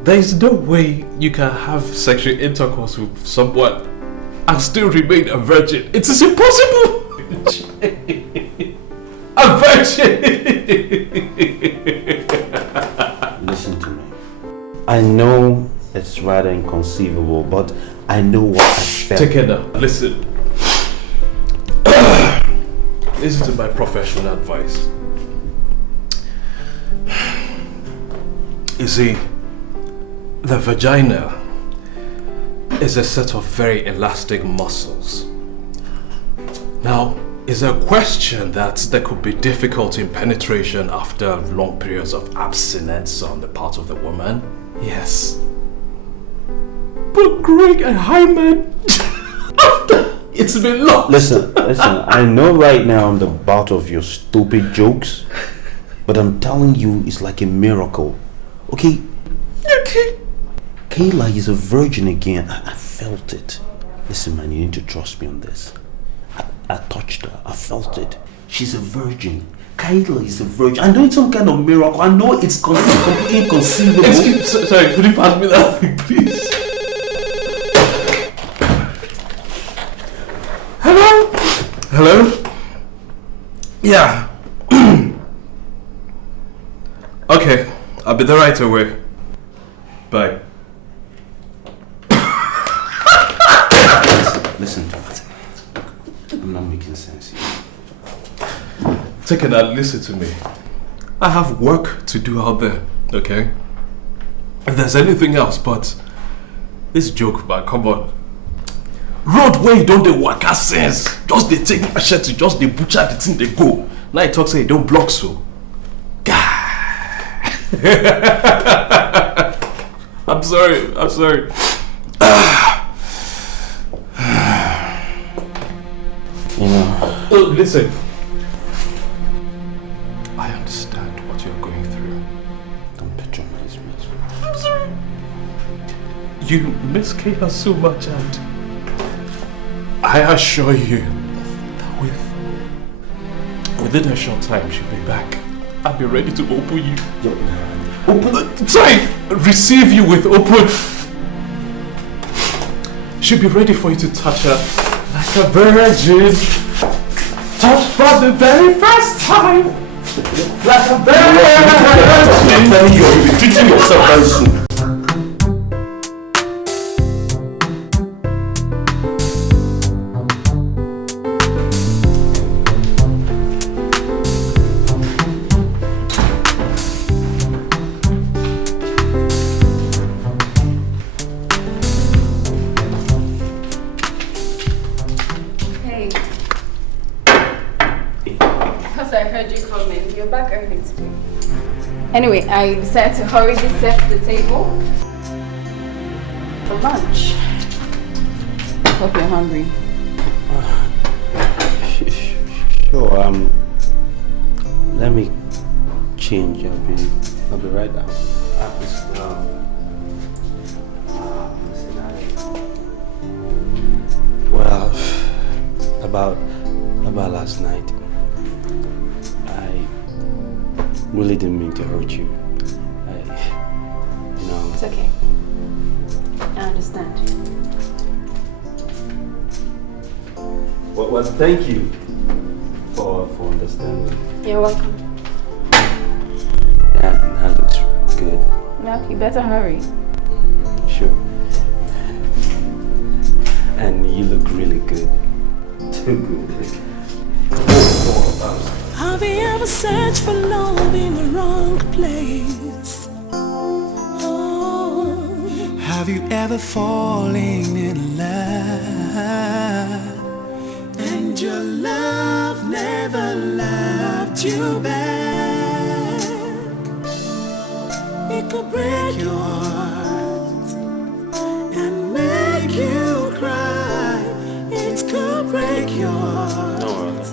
There's no way you can have sexual intercourse with someone and still remain a virgin. It is impossible! A virgin! Listen to me. I know it's rather inconceivable, but I know what I felt. Take it now. Listen. Listen to my professional advice. You see, the vagina is a set of very elastic muscles. Now, is a question that there could be difficulty in penetration after long periods of abstinence on the part of the woman? Yes. But Greg and Hyman, after it's been long. Listen, I know right now I'm the butt of your stupid jokes, but I'm telling you it's like a miracle. Okay? Okay. Kayla is a virgin again. I felt it. Listen, man, you need to trust me on this. I touched her. I felt it. She's a virgin. Kayla is a virgin. I know it's some kind of miracle. I know it's completely inconceivable. Sorry, could you pass me that thing, please? Hello? Hello? Yeah. Okay, I'll be there right away. Bye. Listen to it. not making sense here. Take it out, listen to me. I have work to do out there, okay? If there's anything else, but this joke, man, come on. Road where you don't dey waka sense. Just they take my shirt to just they butcher the thing they go. Now he talk say he don't block so. I'm sorry. You know. Oh, listen. I understand what you're going through. Don't patronize me. I'm sorry. You miss Kayla so much, and I assure you that within a short time she'll be back. I'll be ready to open you. Receive you with open. She'll be ready for you to touch her like a virgin. Touch for the very first time. Like a virgin. You'll be treating yourself very soon. Anyway, I decided to hurry this set to the table for lunch. Hope you're hungry. Sure, let me change. I'll be right down. Well, about last night, I really didn't mean to hurt you. It's okay. I understand. Well, thank you for understanding. You're welcome. That looks good. Well, you better hurry. Sure. And you look really good. Too good. Have you ever searched for love in the wrong place? Oh. Have you ever fallen in love and your love never loved you back? It could break your heart and make you cry. It could break your heart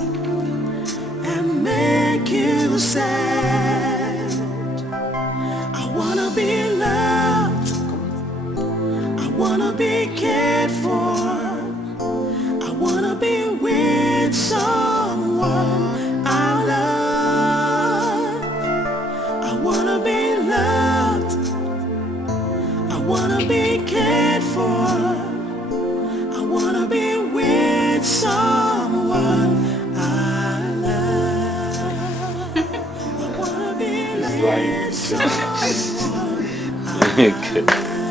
and make you sad. I wanna be loved, I wanna be cared for, I wanna be with someone I love. I wanna be loved, I wanna be cared for, I wanna be with someone I love. I wanna be with someone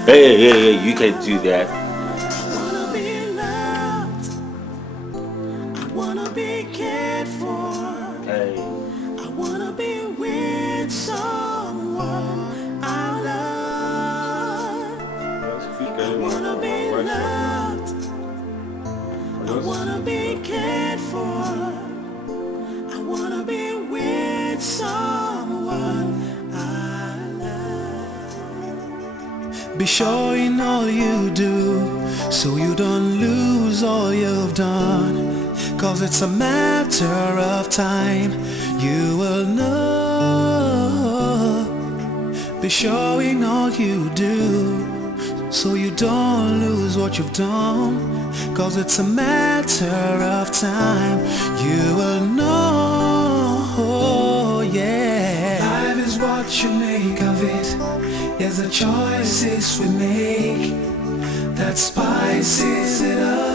Hey, you can't do that. I wanna be loved, I wanna be cared for, Hey. I wanna be with someone I love. I wanna be loved, I wanna be cared for, I wanna be with someone I love. Be sure in all you do, so you don't lose all you've done. 'Cause it's a matter of time, you will know. Be sure in all you do, so you don't lose what you've done. 'Cause it's a matter of time, you will know, yeah. Life is what you make of it, yes, the choices we make that spices it up.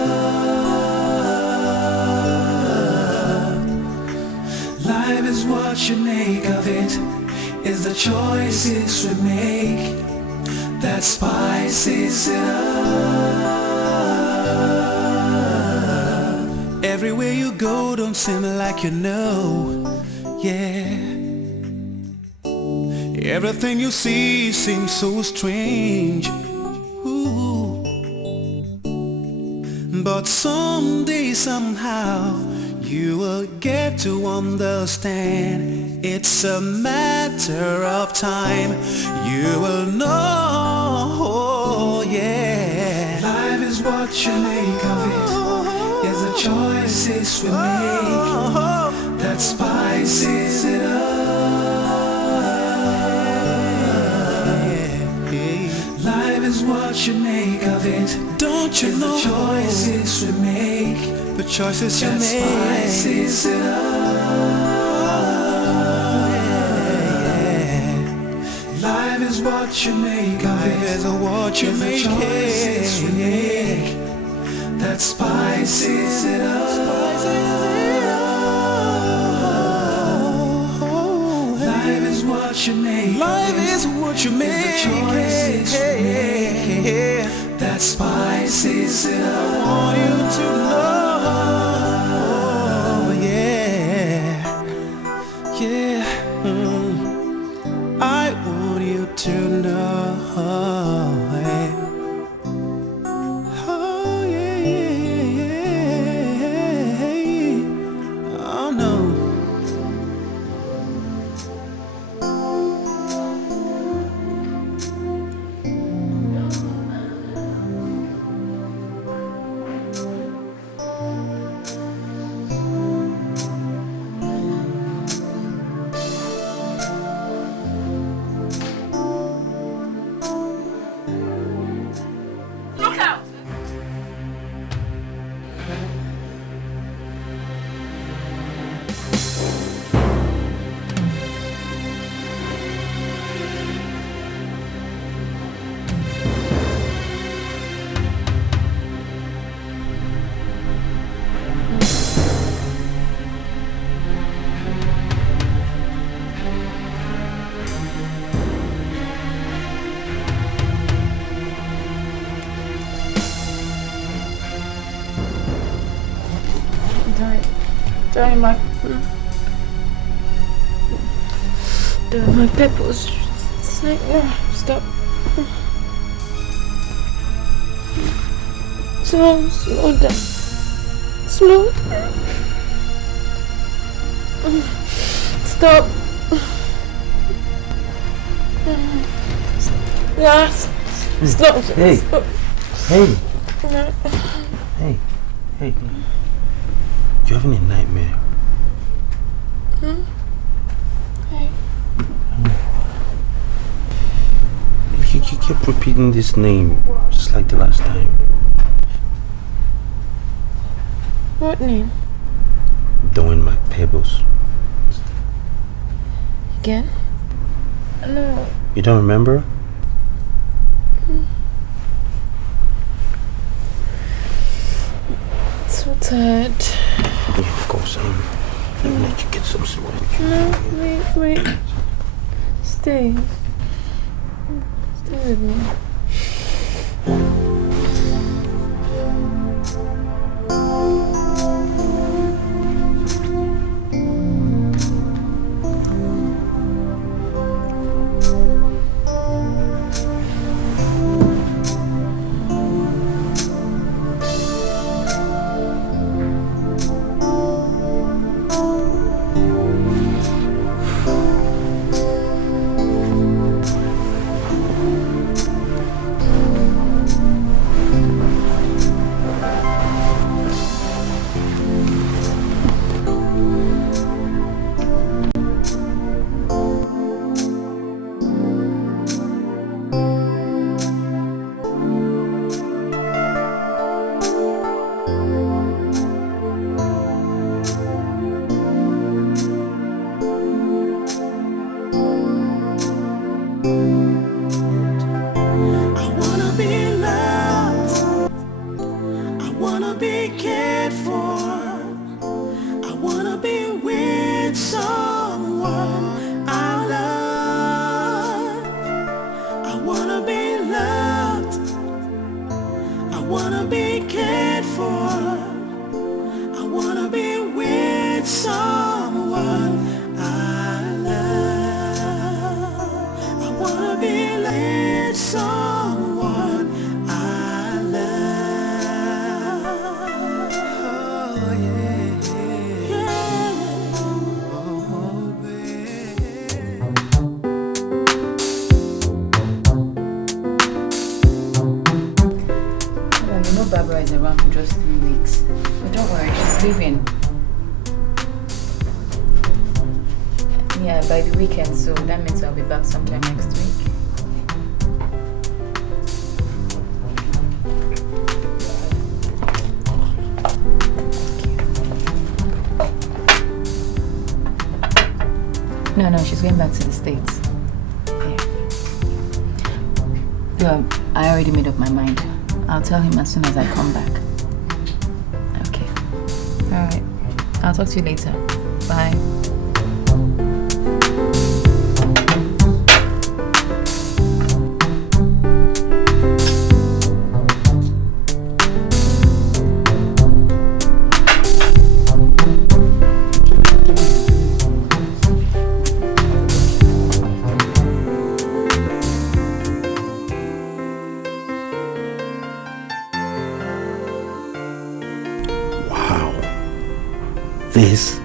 Life is what you make of it, is the choices we make that spices it up. Everywhere you seem like you know, yeah. Everything you see seems so strange. Ooh. But someday, somehow, you will get to understand. It's a matter of time. You will know, yeah. Life is what you make of it. Yes, the choices we make that spices it up. Life is what you make of it. Don't you know? The choices we make, the choices you make, spices it up. Life is what you make of it. Life is what you make. The choices we make that spices it up. Life is what you make. Life is what you make. The choices we make that spices it up. I want you to know, yeah, yeah. I want you to know. Oh yeah, yeah, yeah. Oh no. Sorry, my pimples. Stop. Slow down. Slow. Stop. Yeah. Stop. Hey. Stop. Hey. No. Hey. Hey. You're having a nightmare. Hey. You kept repeating this name just like the last time. What name? Doing my pebbles. Again? No. You don't remember? So tired. Yeah, of course. Let me let you get some sleep. No, wait. Stay. Stay with me. wanna be cared for. I wanna be with someone I love. Oh yeah, yeah. Oh babe. Well, you know Barbara is around for just 3 weeks. But don't worry, she's leaving. Yeah, by the weekend, so that means I'll be back sometime next week. No, she's going back to the States. Yeah. I already made up my mind. I'll tell him as soon as I come back. Okay. Alright. I'll talk to you later. Bye. This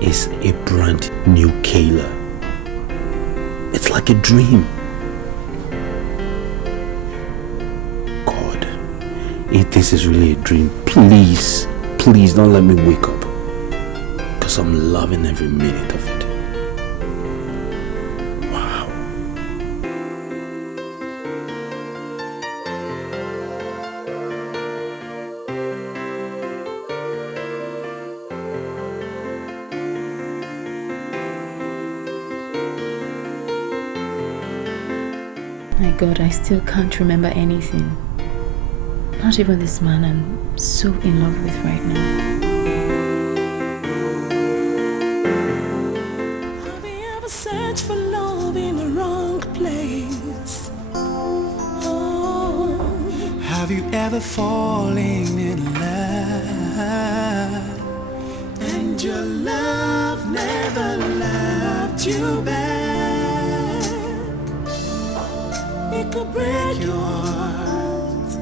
is a brand new Kayla. It's like a dream. God, if this is really a dream, please don't let me wake up. Because I'm loving every minute of it. Wow. My God, I still can't remember anything. Not even this man I'm so in love with right now. Have you ever searched for love in the wrong place? Oh. Have you ever fallen in love and your love never loved you back? It could break your heart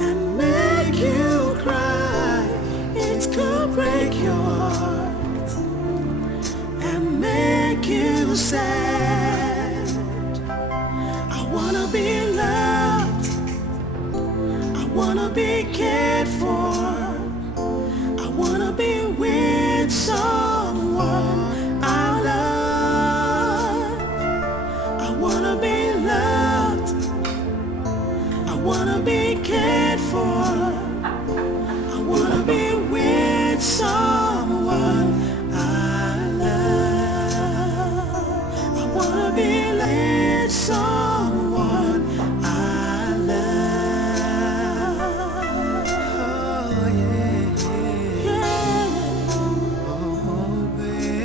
and make you cry. It could break your heart and make you sad. I wanna be loved, I wanna be cared for, I wanna be with someone I love. I wanna be loved, I wanna be cared for, I wanna be with someone I love. I wanna be with someone I love. Oh yeah, yeah. Oh babe,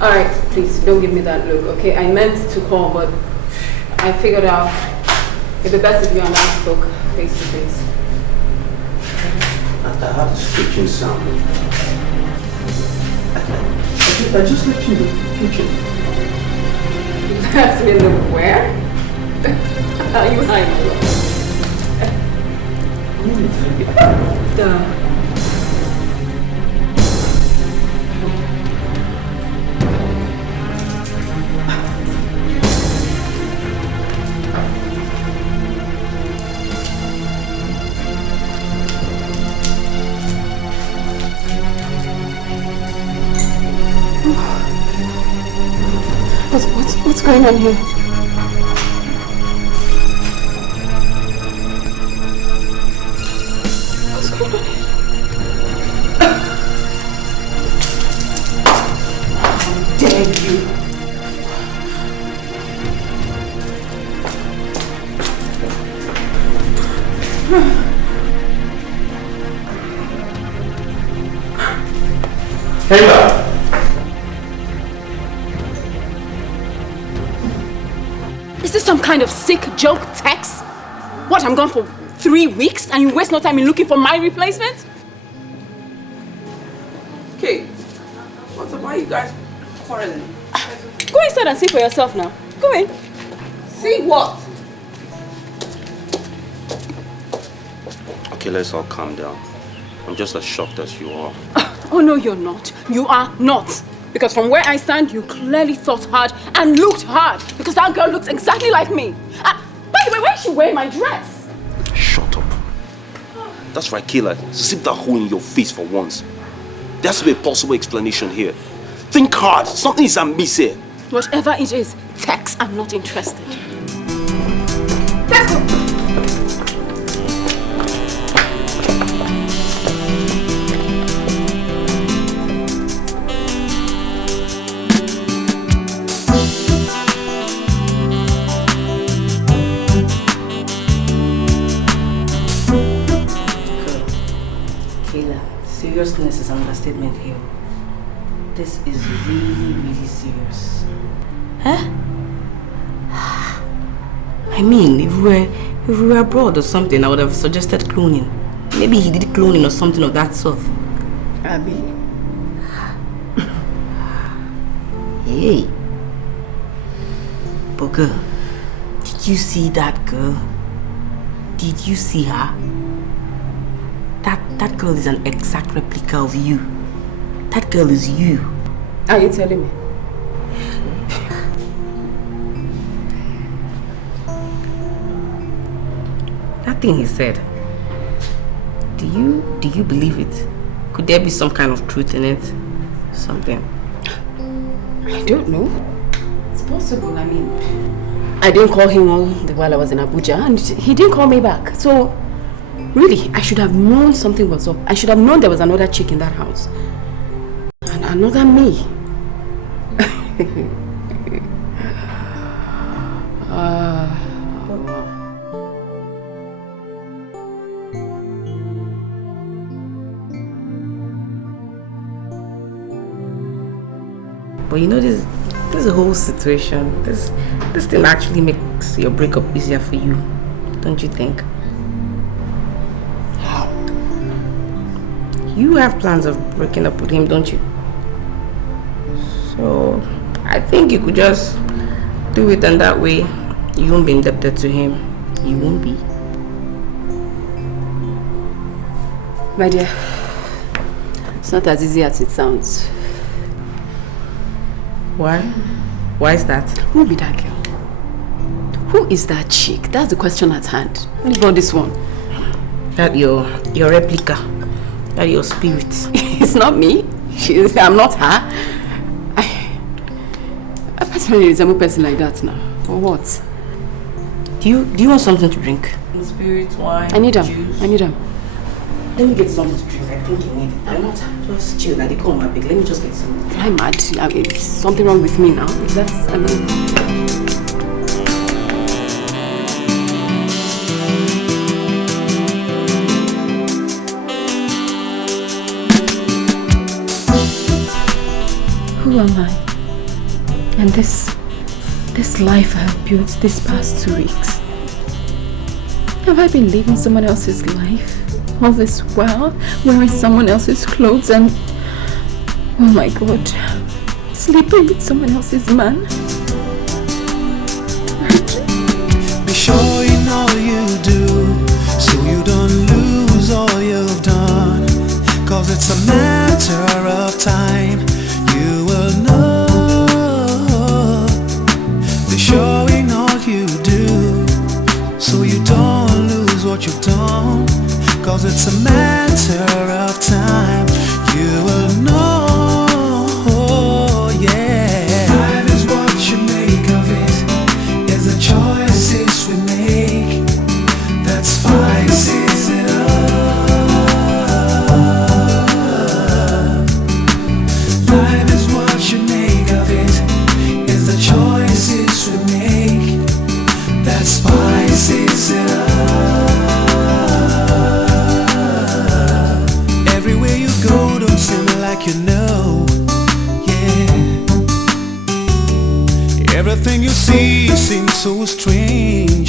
Alright, please don't give me that look, okay? I meant to call, but I figured out it'd be best if you and I spoke face to face. I had a screeching sound. I just left you in the kitchen. You left me in the where? Are you high, my love? Duh. What's going on here? What's going on here? How dare you? Taylor! Is this some kind of sick joke text? What, I'm gone for 3 weeks and you waste no time in looking for my replacement? Okay. Why are you guys quarreling? Go inside and see for yourself now. Go in. See what? Okay, let's all calm down. I'm just as shocked as you are. Oh no, you're not. You are not. Because from where I stand, you clearly thought hard and looked hard. Because that girl looks exactly like me. By the way, why is she wearing my dress? Shut up. That's right, Kayla. Zip that hole in your face for once. There has to be a possible explanation here. Think hard. Something is amiss here. Whatever it is, Tex, I'm not interested. Let's go. Seriousness is an understatement here. This is really, really serious. Huh? I mean, if we were abroad or something, I would have suggested cloning. Maybe he did cloning or something of that sort. Abby. Hey. But girl, did you see that girl? Did you see her? That girl is an exact replica of you. That girl is you. Are you telling me? That thing he said, do you believe it? Could there be some kind of truth in it? Something? I don't know. It's possible. I mean, I didn't call him all the while I was in Abuja and he didn't call me back. So really, I should have known something was up. I should have known there was another chick in that house. And another me. But you know, this whole situation, this thing actually makes your breakup easier for you, don't you think? You have plans of breaking up with him, don't you? So, I think you could just do it, and that way you won't be indebted to him. You won't be. My dear, it's not as easy as it sounds. Why? Why is that? Who be that girl? Who is that chick? That's the question at hand. What about this one? That your replica. That your spirit. It's not me. I'm not her. I personally resemble a person like that now. For what? Do you want something to drink? Spirit, wine, I need them. juice. I need them. Let me get something to drink. I think you need it. I'm not just chill. They call my big. Let me just get something. Am I mad? I mean, is something wrong with me now? That's, I mean... Who am I? And this life I have built these past 2 weeks. Have I been living someone else's life? All this while, wearing someone else's clothes and... Oh my God. Sleeping with someone else's man? Be sure in all you do, so you don't lose all you've done. Cause it's a matter of time, you will know. Be sure in all you do, so you don't lose what you've done. Cause it's a matter of time, you will know, yeah. Life is what you make. Everything you see seems so strange.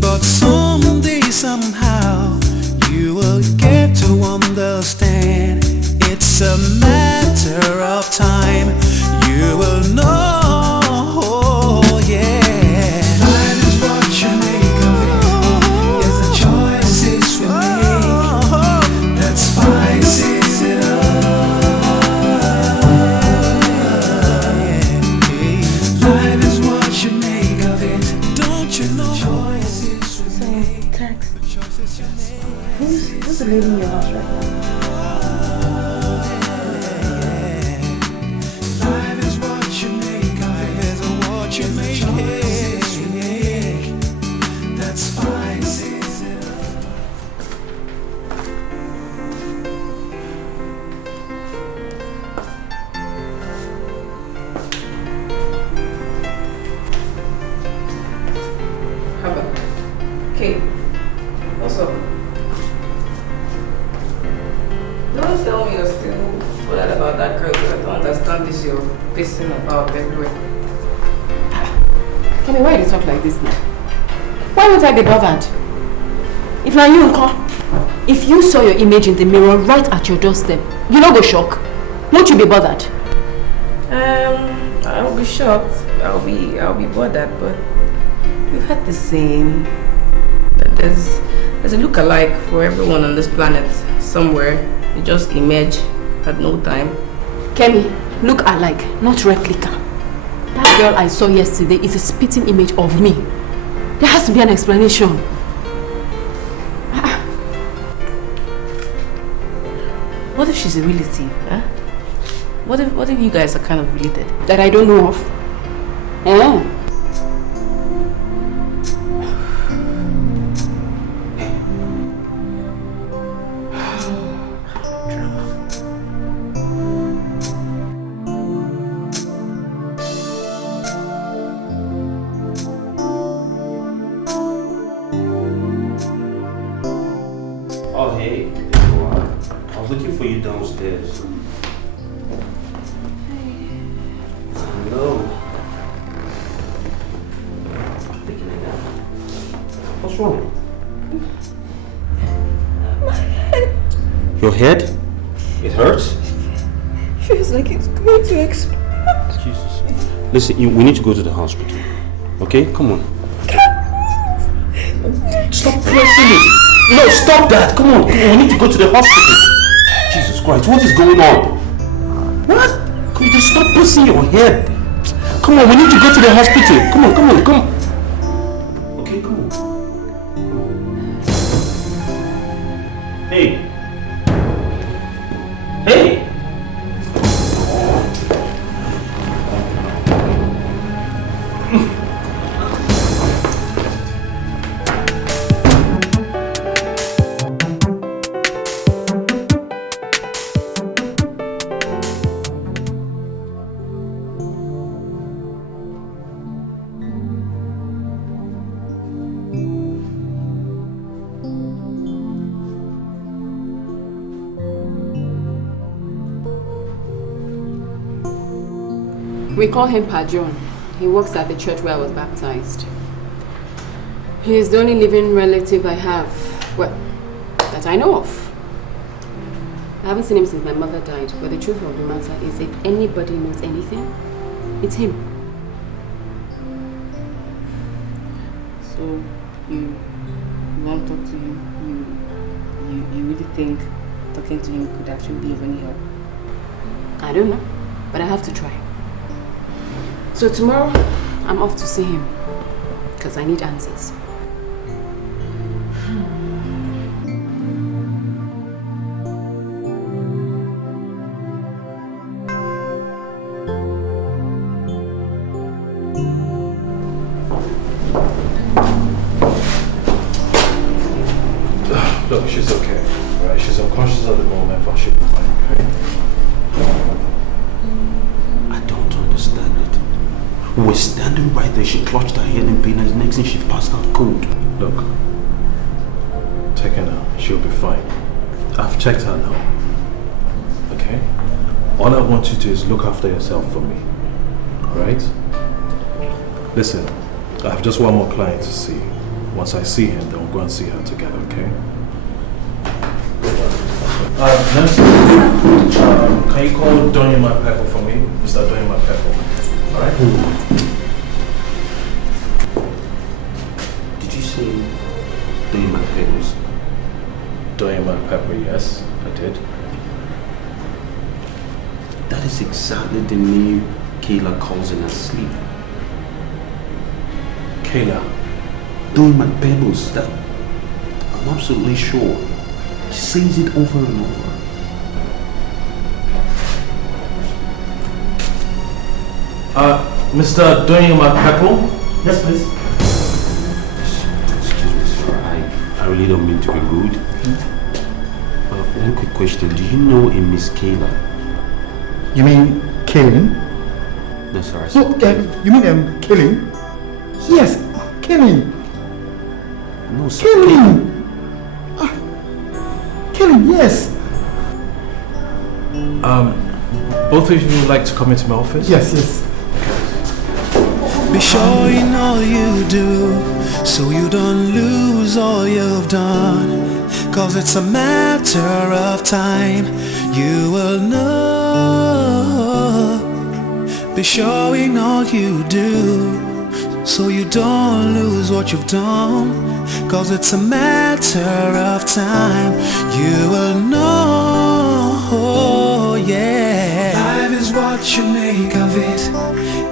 But someday, somehow, you will get to understand. It's a matter of time. You will know, yeah. Life is what you make of it. It's the choices we make that spices it up. Life is what you make of it. Don't you know? Who's the lady in your house right now? Life is what you make of it. Is what you make it. That spices it up. Haba. Okay. What's up? Don't tell me you're still worried about that girl. I don't understand this you're pissing about everywhere. Kenny, why do you talk like this now? Why won't I be bothered? If now you uncle, if you saw your image in the mirror right at your doorstep, you not go shock. Won't you be bothered? I'll be shocked. I'll be bothered, but we've had the same. There's a look-alike for everyone on this planet somewhere. They just emerge at no time. Kemi, look alike, not replica. That girl I saw yesterday is a spitting image of me. There has to be an explanation. What if she's a relative? Huh? What if you guys are kind of related? That I don't know of. Eh? Oh, hey. I was looking for you downstairs. Hello. Taking a nap. What's wrong? My head Your head? It hurts? feels like it's going to explode. Jesus. Listen, we need to go to the hospital. Okay? Come on. Stop pressing it. No, stop that. Come on. We need to go to the hospital. Jesus Christ, what is going on? What? Come on, just stop pressing your head. Come on, we need to go to the hospital. Come on, come on, come on. Okay, come on. Hey. Hey. We call him Pa John. He works at the church where I was baptized. He is the only living relative I have, well, that I know of. I haven't seen him since my mother died, but the truth of the matter is if anybody knows anything, it's him. So you won't talk to him? You really think talking to him could actually be of any help? I don't know, but I have to try. So tomorrow, I'm off to see him, because I need answers. Look, she's okay. Right? She's unconscious at the moment, but she'll be fine. Okay? I don't understand it. We were standing right there, she clutched her head in pain, and the next thing she passed out cold. Look, take her now. She'll be fine. I've checked her now. Okay? all I want you to do is look after yourself for me. Alright? Listen, I have just one more client to see. Once I see him, then we'll go and see her together, okay? Nurse, can you call Donya Pepper for me? Mr. Donya Pepper. Alright? Did you say Donya Pebbles? Donya Pepper, yes, I did. That is exactly the name Kayla calls in her sleep. Kayla? Donya Pebbles, that I'm absolutely sure. She says it over and over. Mr. Donya Pepper? Yes, please. Excuse me, sir. I really don't mean to be rude. One quick question. Do you know a Miss Kayla? You mean Kaylin? No, sir. I said You mean Kaylin? Yes, Kaylin. no, sir. Kaylin. Kaylin, yes. Both of you would like to come into my office? Yes, yes. Be sure in all you do, so you don't lose all you've done. 'Cause it's a matter of time, you will know. Be sure in all you do, so you don't lose what you've done. 'Cause it's a matter of time, you will know, yeah. Life is what you make of it.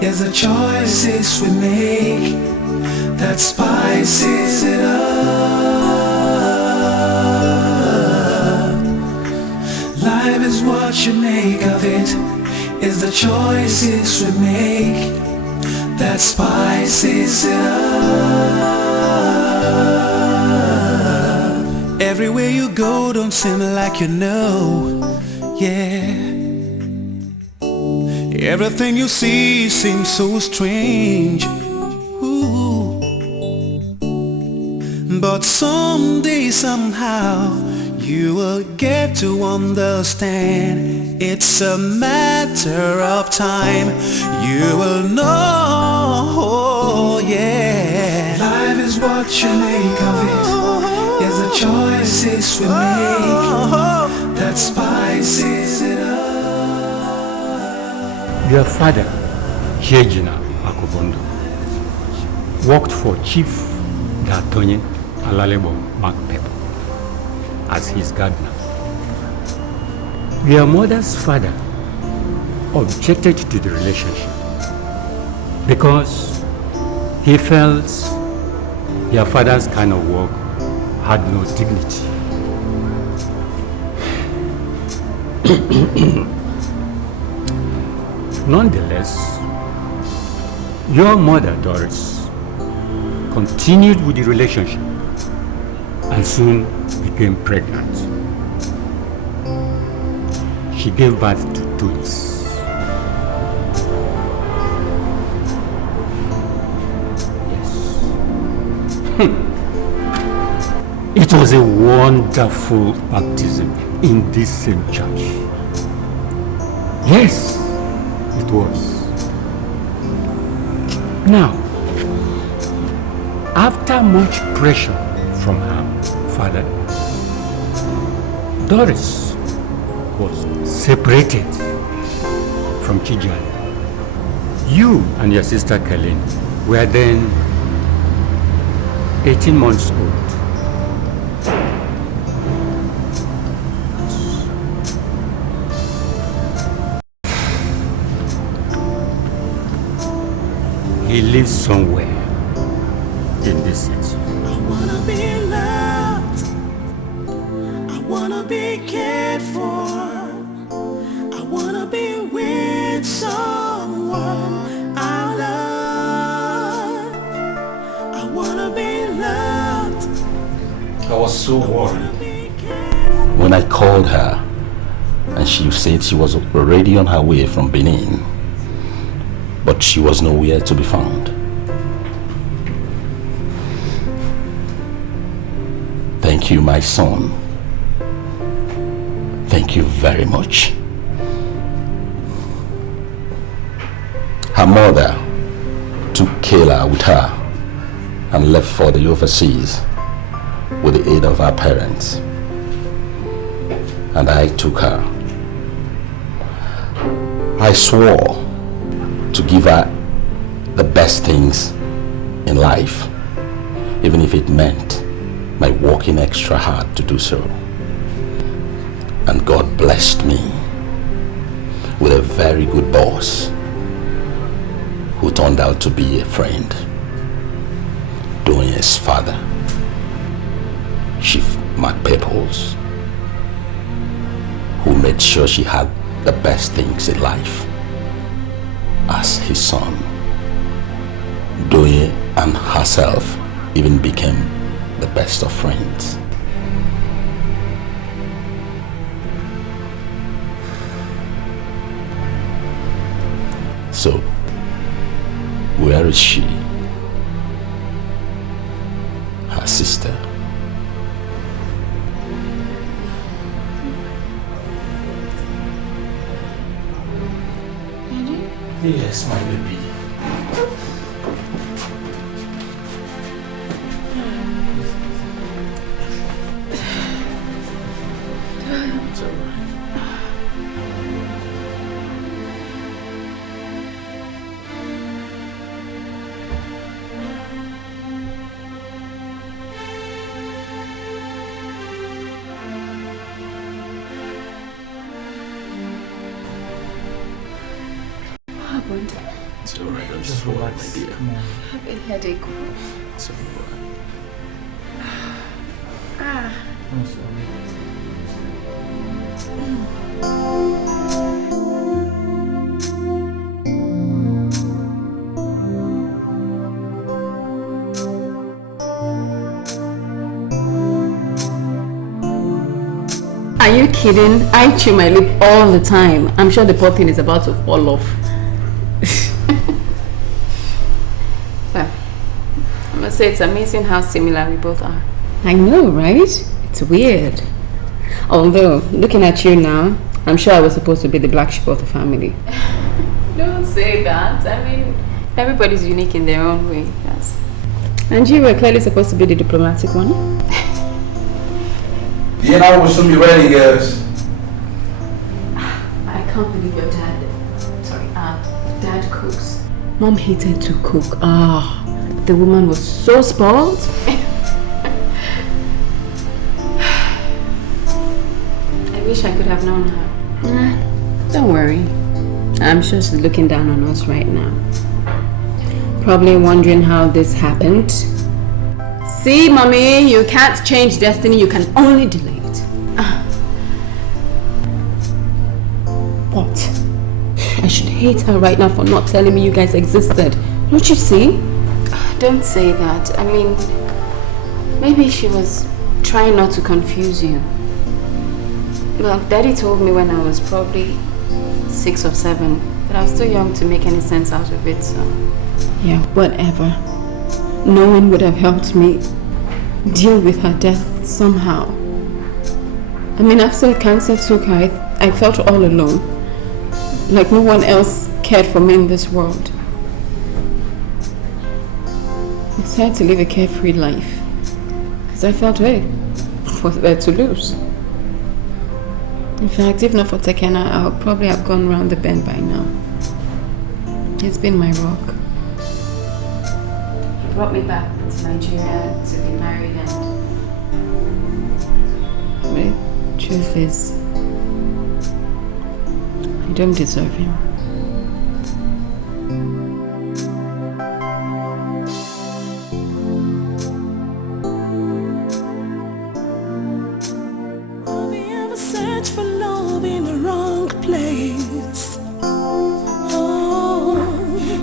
Yes, the choices we make that spices it up. Life is what you make of it. It's the choices we make that spices it up. Everywhere you go, don't seem like you know, yeah. Everything you see seems so strange. Ooh. But someday, somehow, you will get to understand. It's a matter of time. You will know, yeah. Life is what you make of it. It's the choices we make that spices it up. Your father, Jejina Akobondo, worked for Chief Datonye Alalebo Makpepo as his gardener. Your mother's father objected to the relationship because he felt your father's kind of work had no dignity. Nonetheless, your mother, Doris, continued with the relationship and soon became pregnant. She gave birth to twins. Yes. It was a wonderful baptism in this same church. Yes. It was. Now, after much pressure from her father, Doris was separated from Chijani. You and your sister Kaylin were then 18 months old. He lives somewhere in this city. I wanna be loved. I wanna be cared for. I wanna be with someone I love. I wanna be loved. I was so worried when I called her and she said she was already on her way from Benin, but she was nowhere to be found. Thank you, my son. Thank you very much. Her mother took Kayla with her and left for the overseas with the aid of her parents. And I took her. I swore to give her the best things in life, even if it meant my working extra hard to do so. And God blessed me with a very good boss who turned out to be a friend, Donye's father, Chief Mark Peoples, who made sure she had the best things in life. As his son, Donye and herself even became the best of friends. So, where is she? Her sister. Yes, my baby. It's all right. It's all right. Just relax, my dear. I have a headache. It's all right. I'm sorry. Are you kidding? I chew my lip all the time. I'm sure the poor thing is about to fall off. Well, I must say it's amazing how similar we both are. I know, right? It's weird. Although, looking at you now, I'm sure I was supposed to be the black sheep of the family. Don't say that. I mean, everybody's unique in their own way. Yes. And you were clearly supposed to be the diplomatic one. Dinner will soon be ready, girls. I can't believe your dad cooks. Mom hated to cook. The woman was so spoiled. I wish I could have known her. Don't worry. I'm sure she's looking down on us right now. Probably wondering how this happened. See, mommy, you can't change destiny, you can only delay it. What? I should hate her right now for not telling me you guys existed. Don't you see? Don't say that. I mean, maybe she was trying not to confuse you. Well, Daddy told me when I was probably 6 or 7, but I was too young to make any sense out of it, so... Yeah, whatever. Knowing would have helped me deal with her death somehow. I mean, after cancer took her, I felt all alone. Like no one else cared for me in this world. I decided to live a carefree life. Because I felt, hey, what's there to lose? In fact, if not for Tekena, I'll probably have gone round the bend by now. It's been my rock. He brought me back to Nigeria to be married and... The truth is, I don't deserve him. Have you ever searched for love in the wrong place? Oh.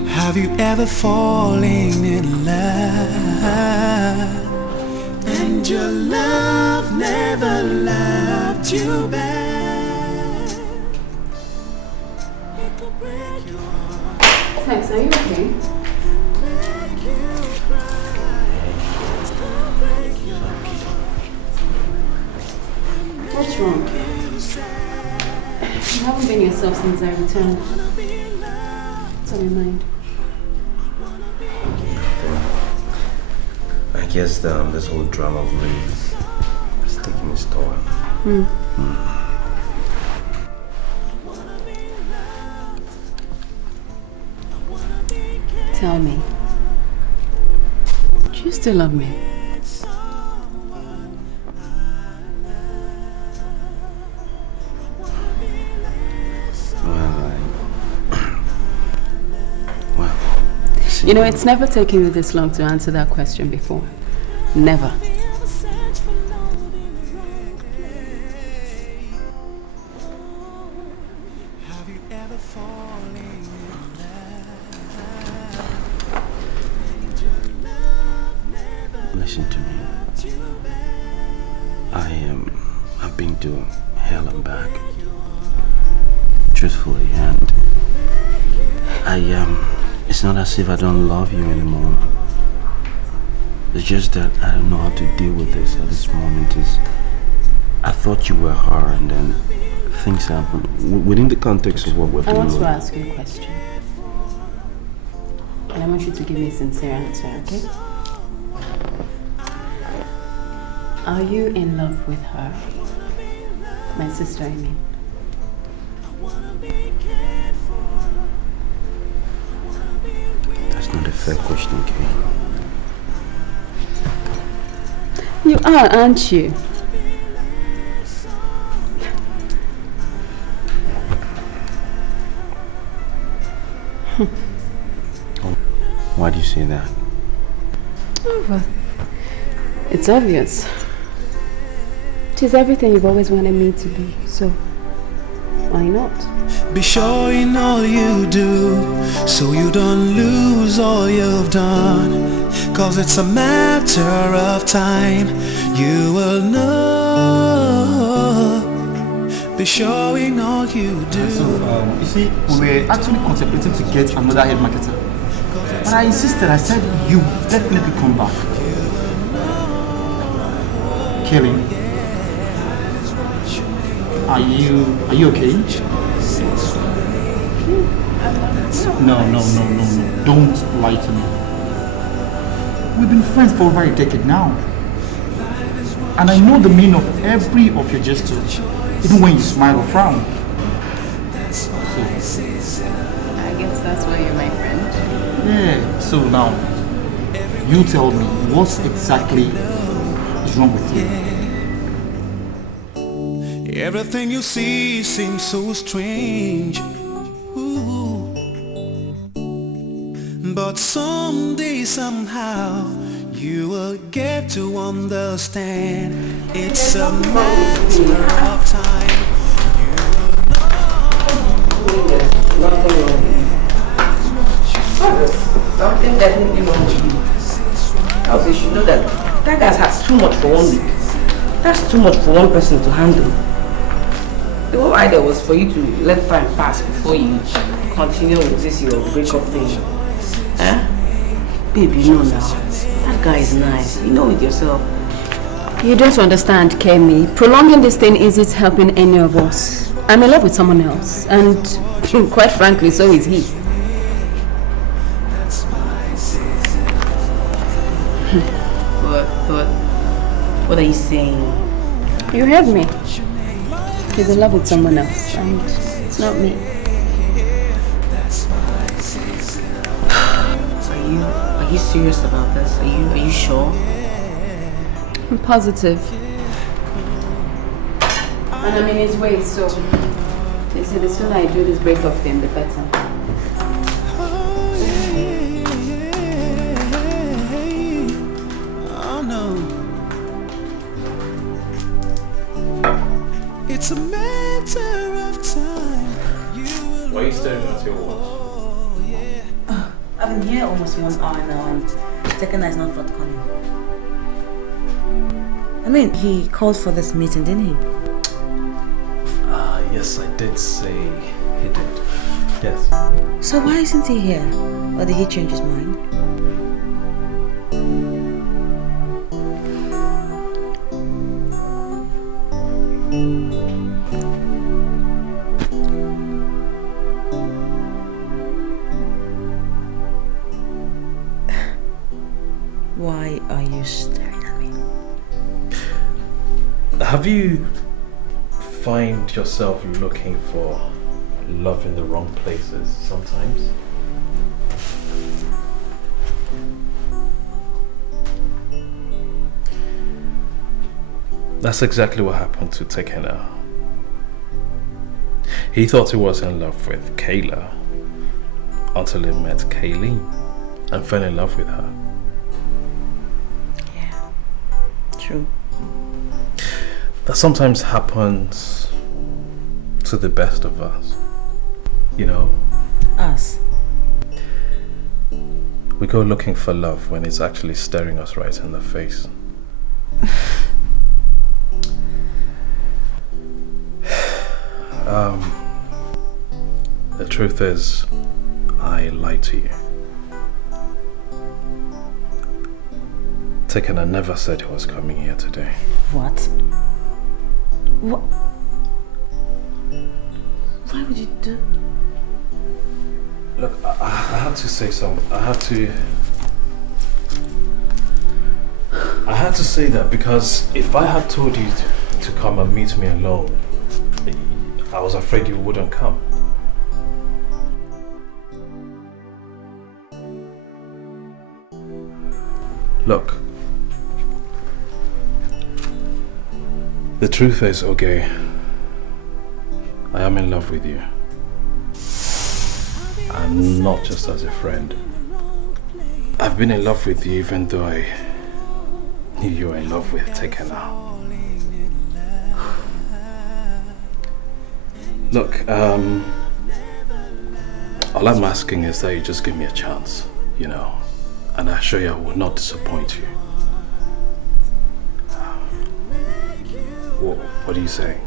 Have you ever fallen in love and your love never loved you back? It could break your heart, Thanks, are you okay? make you cry. It could break your What's wrong? You haven't been yourself since I returned. on your mind? I guess this whole drama of late is taking its toll. Tell me, do you still love me? You know, it's never taken you this long to answer that question before. Never. Listen to me. I've been to hell and back. Truthfully, and it's not as if I don't love you anymore. It's just that I don't know how to deal with this at this moment. I thought you were her, and then things happen within the context of what we're doing. I want to ask you a question. And I want you to give me a sincere answer, okay? Are you in love with her? My sister, I mean. That's not a fair question, Kay. You are, aren't you? Why do you say that? Oh, well, it's obvious. It is everything you've always wanted me to be, so why not? Be sure in all you do, so you don't lose all you've done. Cause it's a matter of time, you will know. Be sure in all you do. So, you see, we were actually contemplating to get another head marketer. But I insisted, I said, you definitely come back. Kevin, are you okay? No, don't lie to me. We've been friends for over a decade now. And I know the meaning of every of your gestures, even when you smile or frown. So, I guess that's why you're my friend. Yeah, so now, you tell me, what exactly is wrong with you? Everything you see seems so strange. Ooh. But someday, somehow, you will get to understand. It's a matter of time. Something definitely wrong with you. Else you should know that that guy has too much for 1 week. That's too much for one person to handle. The whole idea was for you to let time pass before you continue with this your breakup thing. Babe, you know now. That guy is nice. You know it yourself. You don't understand, Kemi. Prolonging this thing isn't helping any of us. I'm in love with someone else, and quite frankly, so is he. What are you saying? You heard me. He's in love with someone else, and it's not me. Are you serious about this? Are you sure? I'm positive. And I'm in his way, so they say the sooner I do this breakup thing, the better. It's a matter of time. Why are you staring at your watch? I've been here almost 1 hour now and Tekena is not forthcoming. I mean, he called for this meeting, didn't he? Yes, I did say he did. Yes. So why isn't he here? Or did he change his mind? Why are you staring at me? Have you find yourself looking for love in the wrong places sometimes? That's exactly what happened to Tekena. He thought he was in love with Kayla until he met Kayleen and fell in love with her. Yeah, true. That sometimes happens to the best of us, you know? Us? We go looking for love when it's actually staring us right in the face. The truth is, I lied to you. Tekena never said he was coming here today. What? What? Why would you do? Look, I had to say something. I had to say that because if I had told you to come and meet me alone, I was afraid you wouldn't come. Look, the truth is, okay, I am in love with you. And not just as a friend. I've been in love with you even though I knew you were in love with Tekena. Look, all I'm asking is that you just give me a chance, you know, and I assure you I will not disappoint you. What are you saying?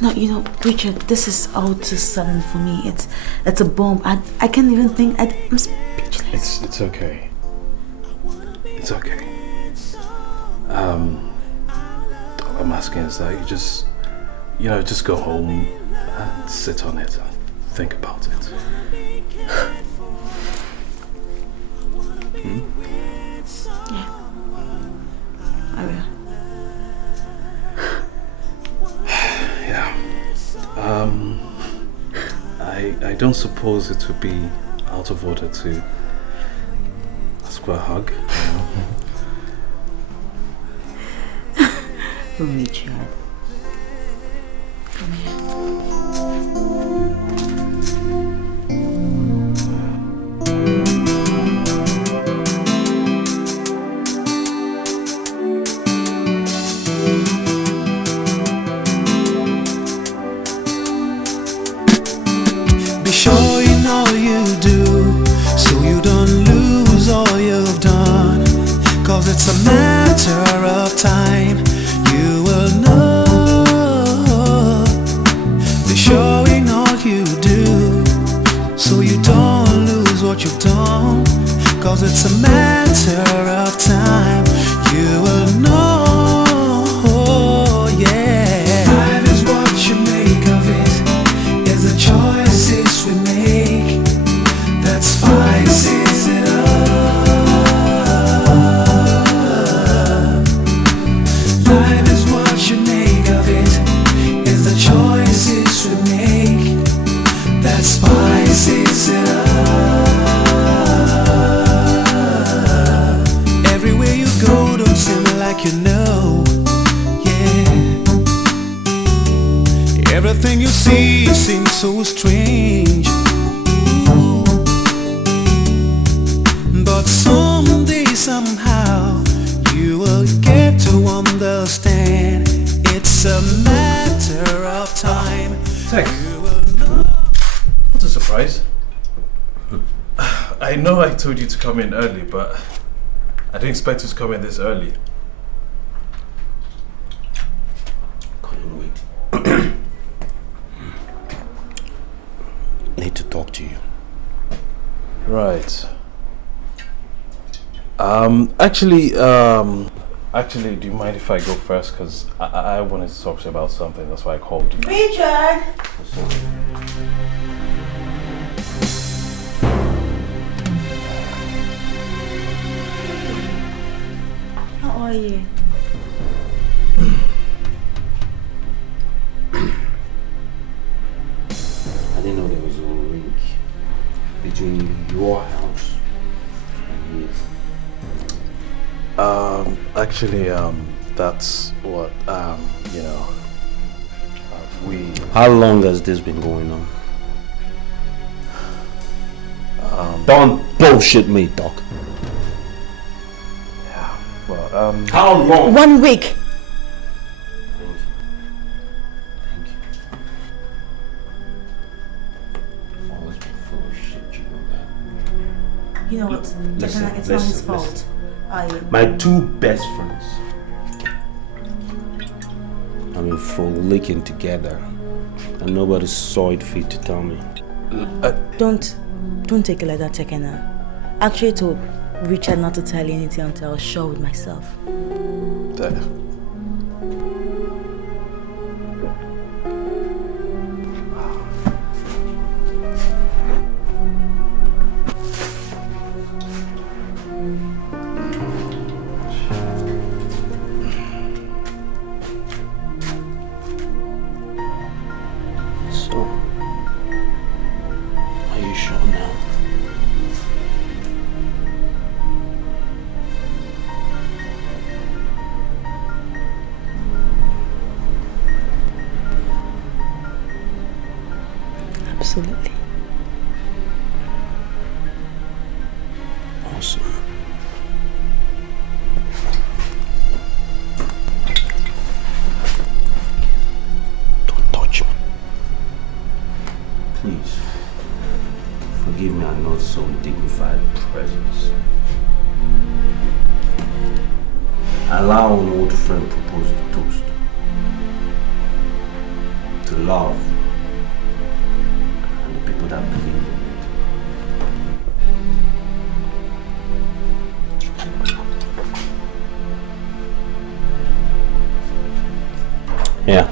No, you know, Richard, this is all too sudden for me. It's a bomb. I can't even think. I'm speechless. It's okay. It's okay. All I'm asking is that you just, you know, just go home and sit on it and think about it. Yeah, I will. Yeah. I don't suppose it would be out of order to ask for a hug, you know? Richard, come here. Be sure in all you do, so you don't lose all you've done. 'Cause it's a matter of time, you will know. Be sure in all you do, so you don't lose what you've done. 'Cause it's a matter of time, you will know. Yeah, life is what you make of it, is the choices we make that spices it up. Life is what you make of it, is the choices we make that spices it up. Everywhere you go, don't seem like you know. Yeah, everything you see seems so strange. Ooh. But someday, somehow, you will get to understand. It's a matter of time. Thanks. What a surprise. I know I told you to come in early, but I didn't expect you to come in this early. Couldn't wait. Need to talk to you. Right. Actually, do you mind if I go first? Because I wanted to talk to you about something. That's why I called you. Richard! How are you? I didn't know there was a link between your house and his. Actually, that's what, you know, we... How long has this been going on? Don't bullshit me, Doc. Yeah, well, How long? 1 week. Thank you. I've always been full of shit, you know that. You know what? Listen, It's not his listen, fault. listen. My two best friends, I mean, frolicking together, and nobody saw it fit to tell me. Don't take it like that, Tekena. Actually, told Richard not to tell you anything until I was sure with myself. So, are you sure now? Absolutely. Awesome. Don't touch me. Please. Forgive me, I'm not so dignified presence. Allow an old friend propose a toast. To love. And the people that believe in it. Yeah.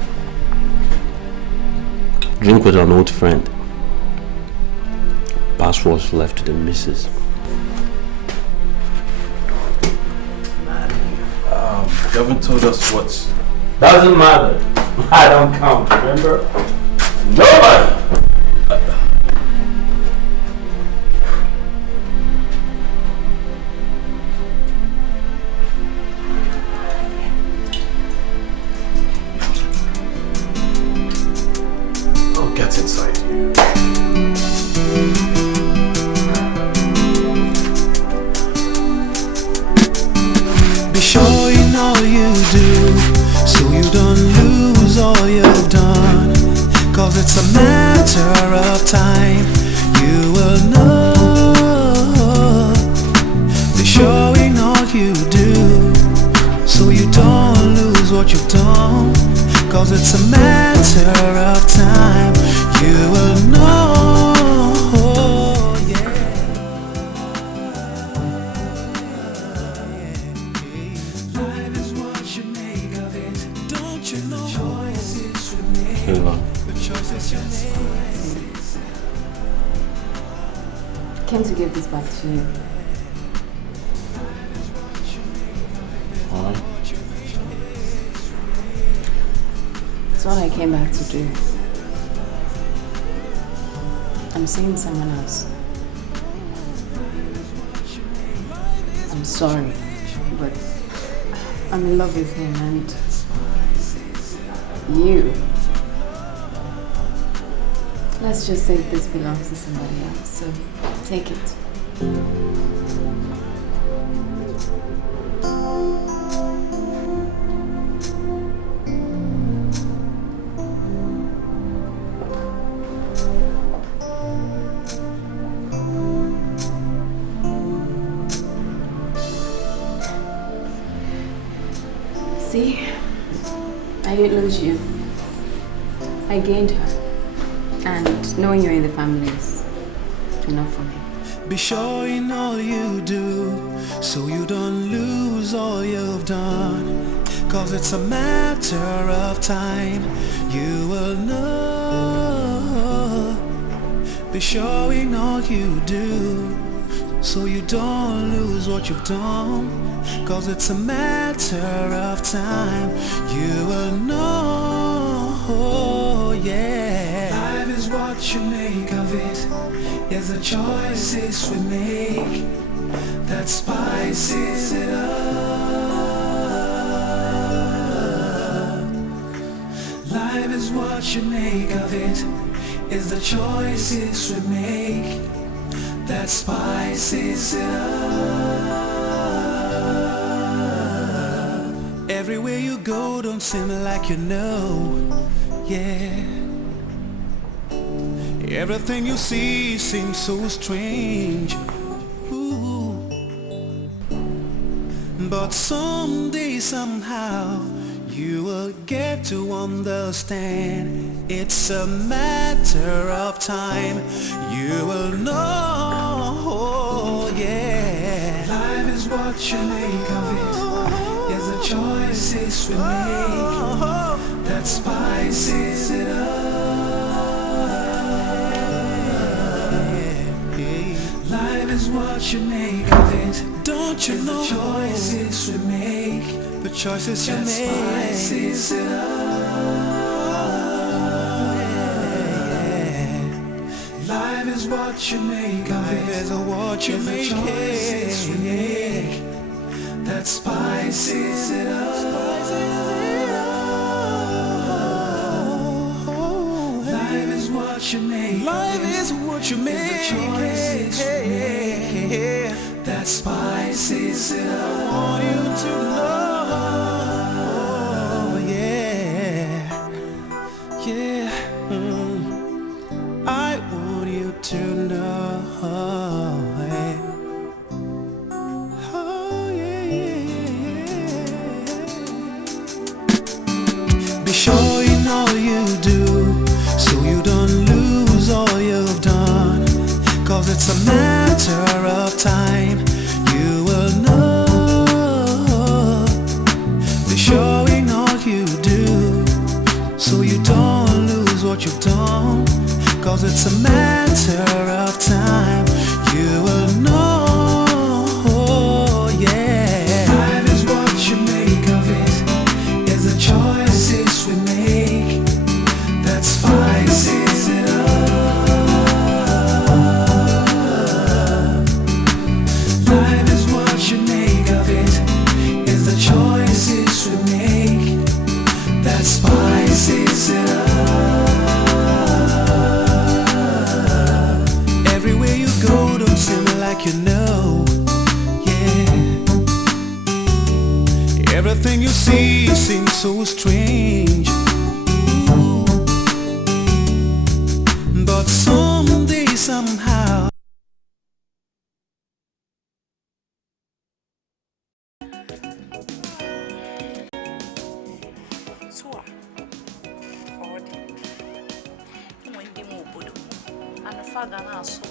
Drink with an old friend. Passwords left to the missus. you haven't told us what's... Doesn't matter. I don't count, remember? Nobody! Oh, get inside you. Be sure in all you do, so you don't lose all you've done. Cause it's a matter of time, you will know. Be sure in all you do, so you don't lose what you've done. Cause it's a matter of time, you will know. Came to give this back to you. Why? It's what I came back to do. I'm seeing someone else. I'm sorry, but I'm in love with him and you. Let's just say this belongs to somebody else, so take it. See? I didn't lose you. I gained her. And knowing you're in the family is enough for me. Be sure in all you do, so you don't lose all you've done. Cause it's a matter of time, you will know. Be sure in all you do, so you don't lose what you've done. Cause it's a matter of time, you will know, yeah. Life is what you make of it, yes, the choices we make that spices it up. Life is what you make of it, is the choices we make that spices it up. Everywhere you go don't seem like you know, yeah. Everything you see seems so strange, ooh. But someday somehow you will get to understand. It's a matter of time, you will know, yeah. Life is what you make of it, yes, the choices we make that spices it up. Life is what you make of it, don't you know? The choices we make, the choices you make, spices it up. Life is what you make of it, is what you make, the choices we make that spices it up. Life is what you make, life is what you make, the choices we make that spices it up. I want you to know, yeah, yeah. I want you to know, oh yeah, yeah. Be sure in all you do, so you don't lose all you've done. Cause it's a matter of time, you will know. Be sure in all you do, so you don't lose what you've done. Cause it's a matter of time, you will know, yeah. Life is what you make of it, is the choices we make that spices it up. Life is what you make of it, is the choices we make that spices it up. Everywhere you go don't seem like you know, yeah. Everything you see seems so strange, ooh. But someday somehow Faga na so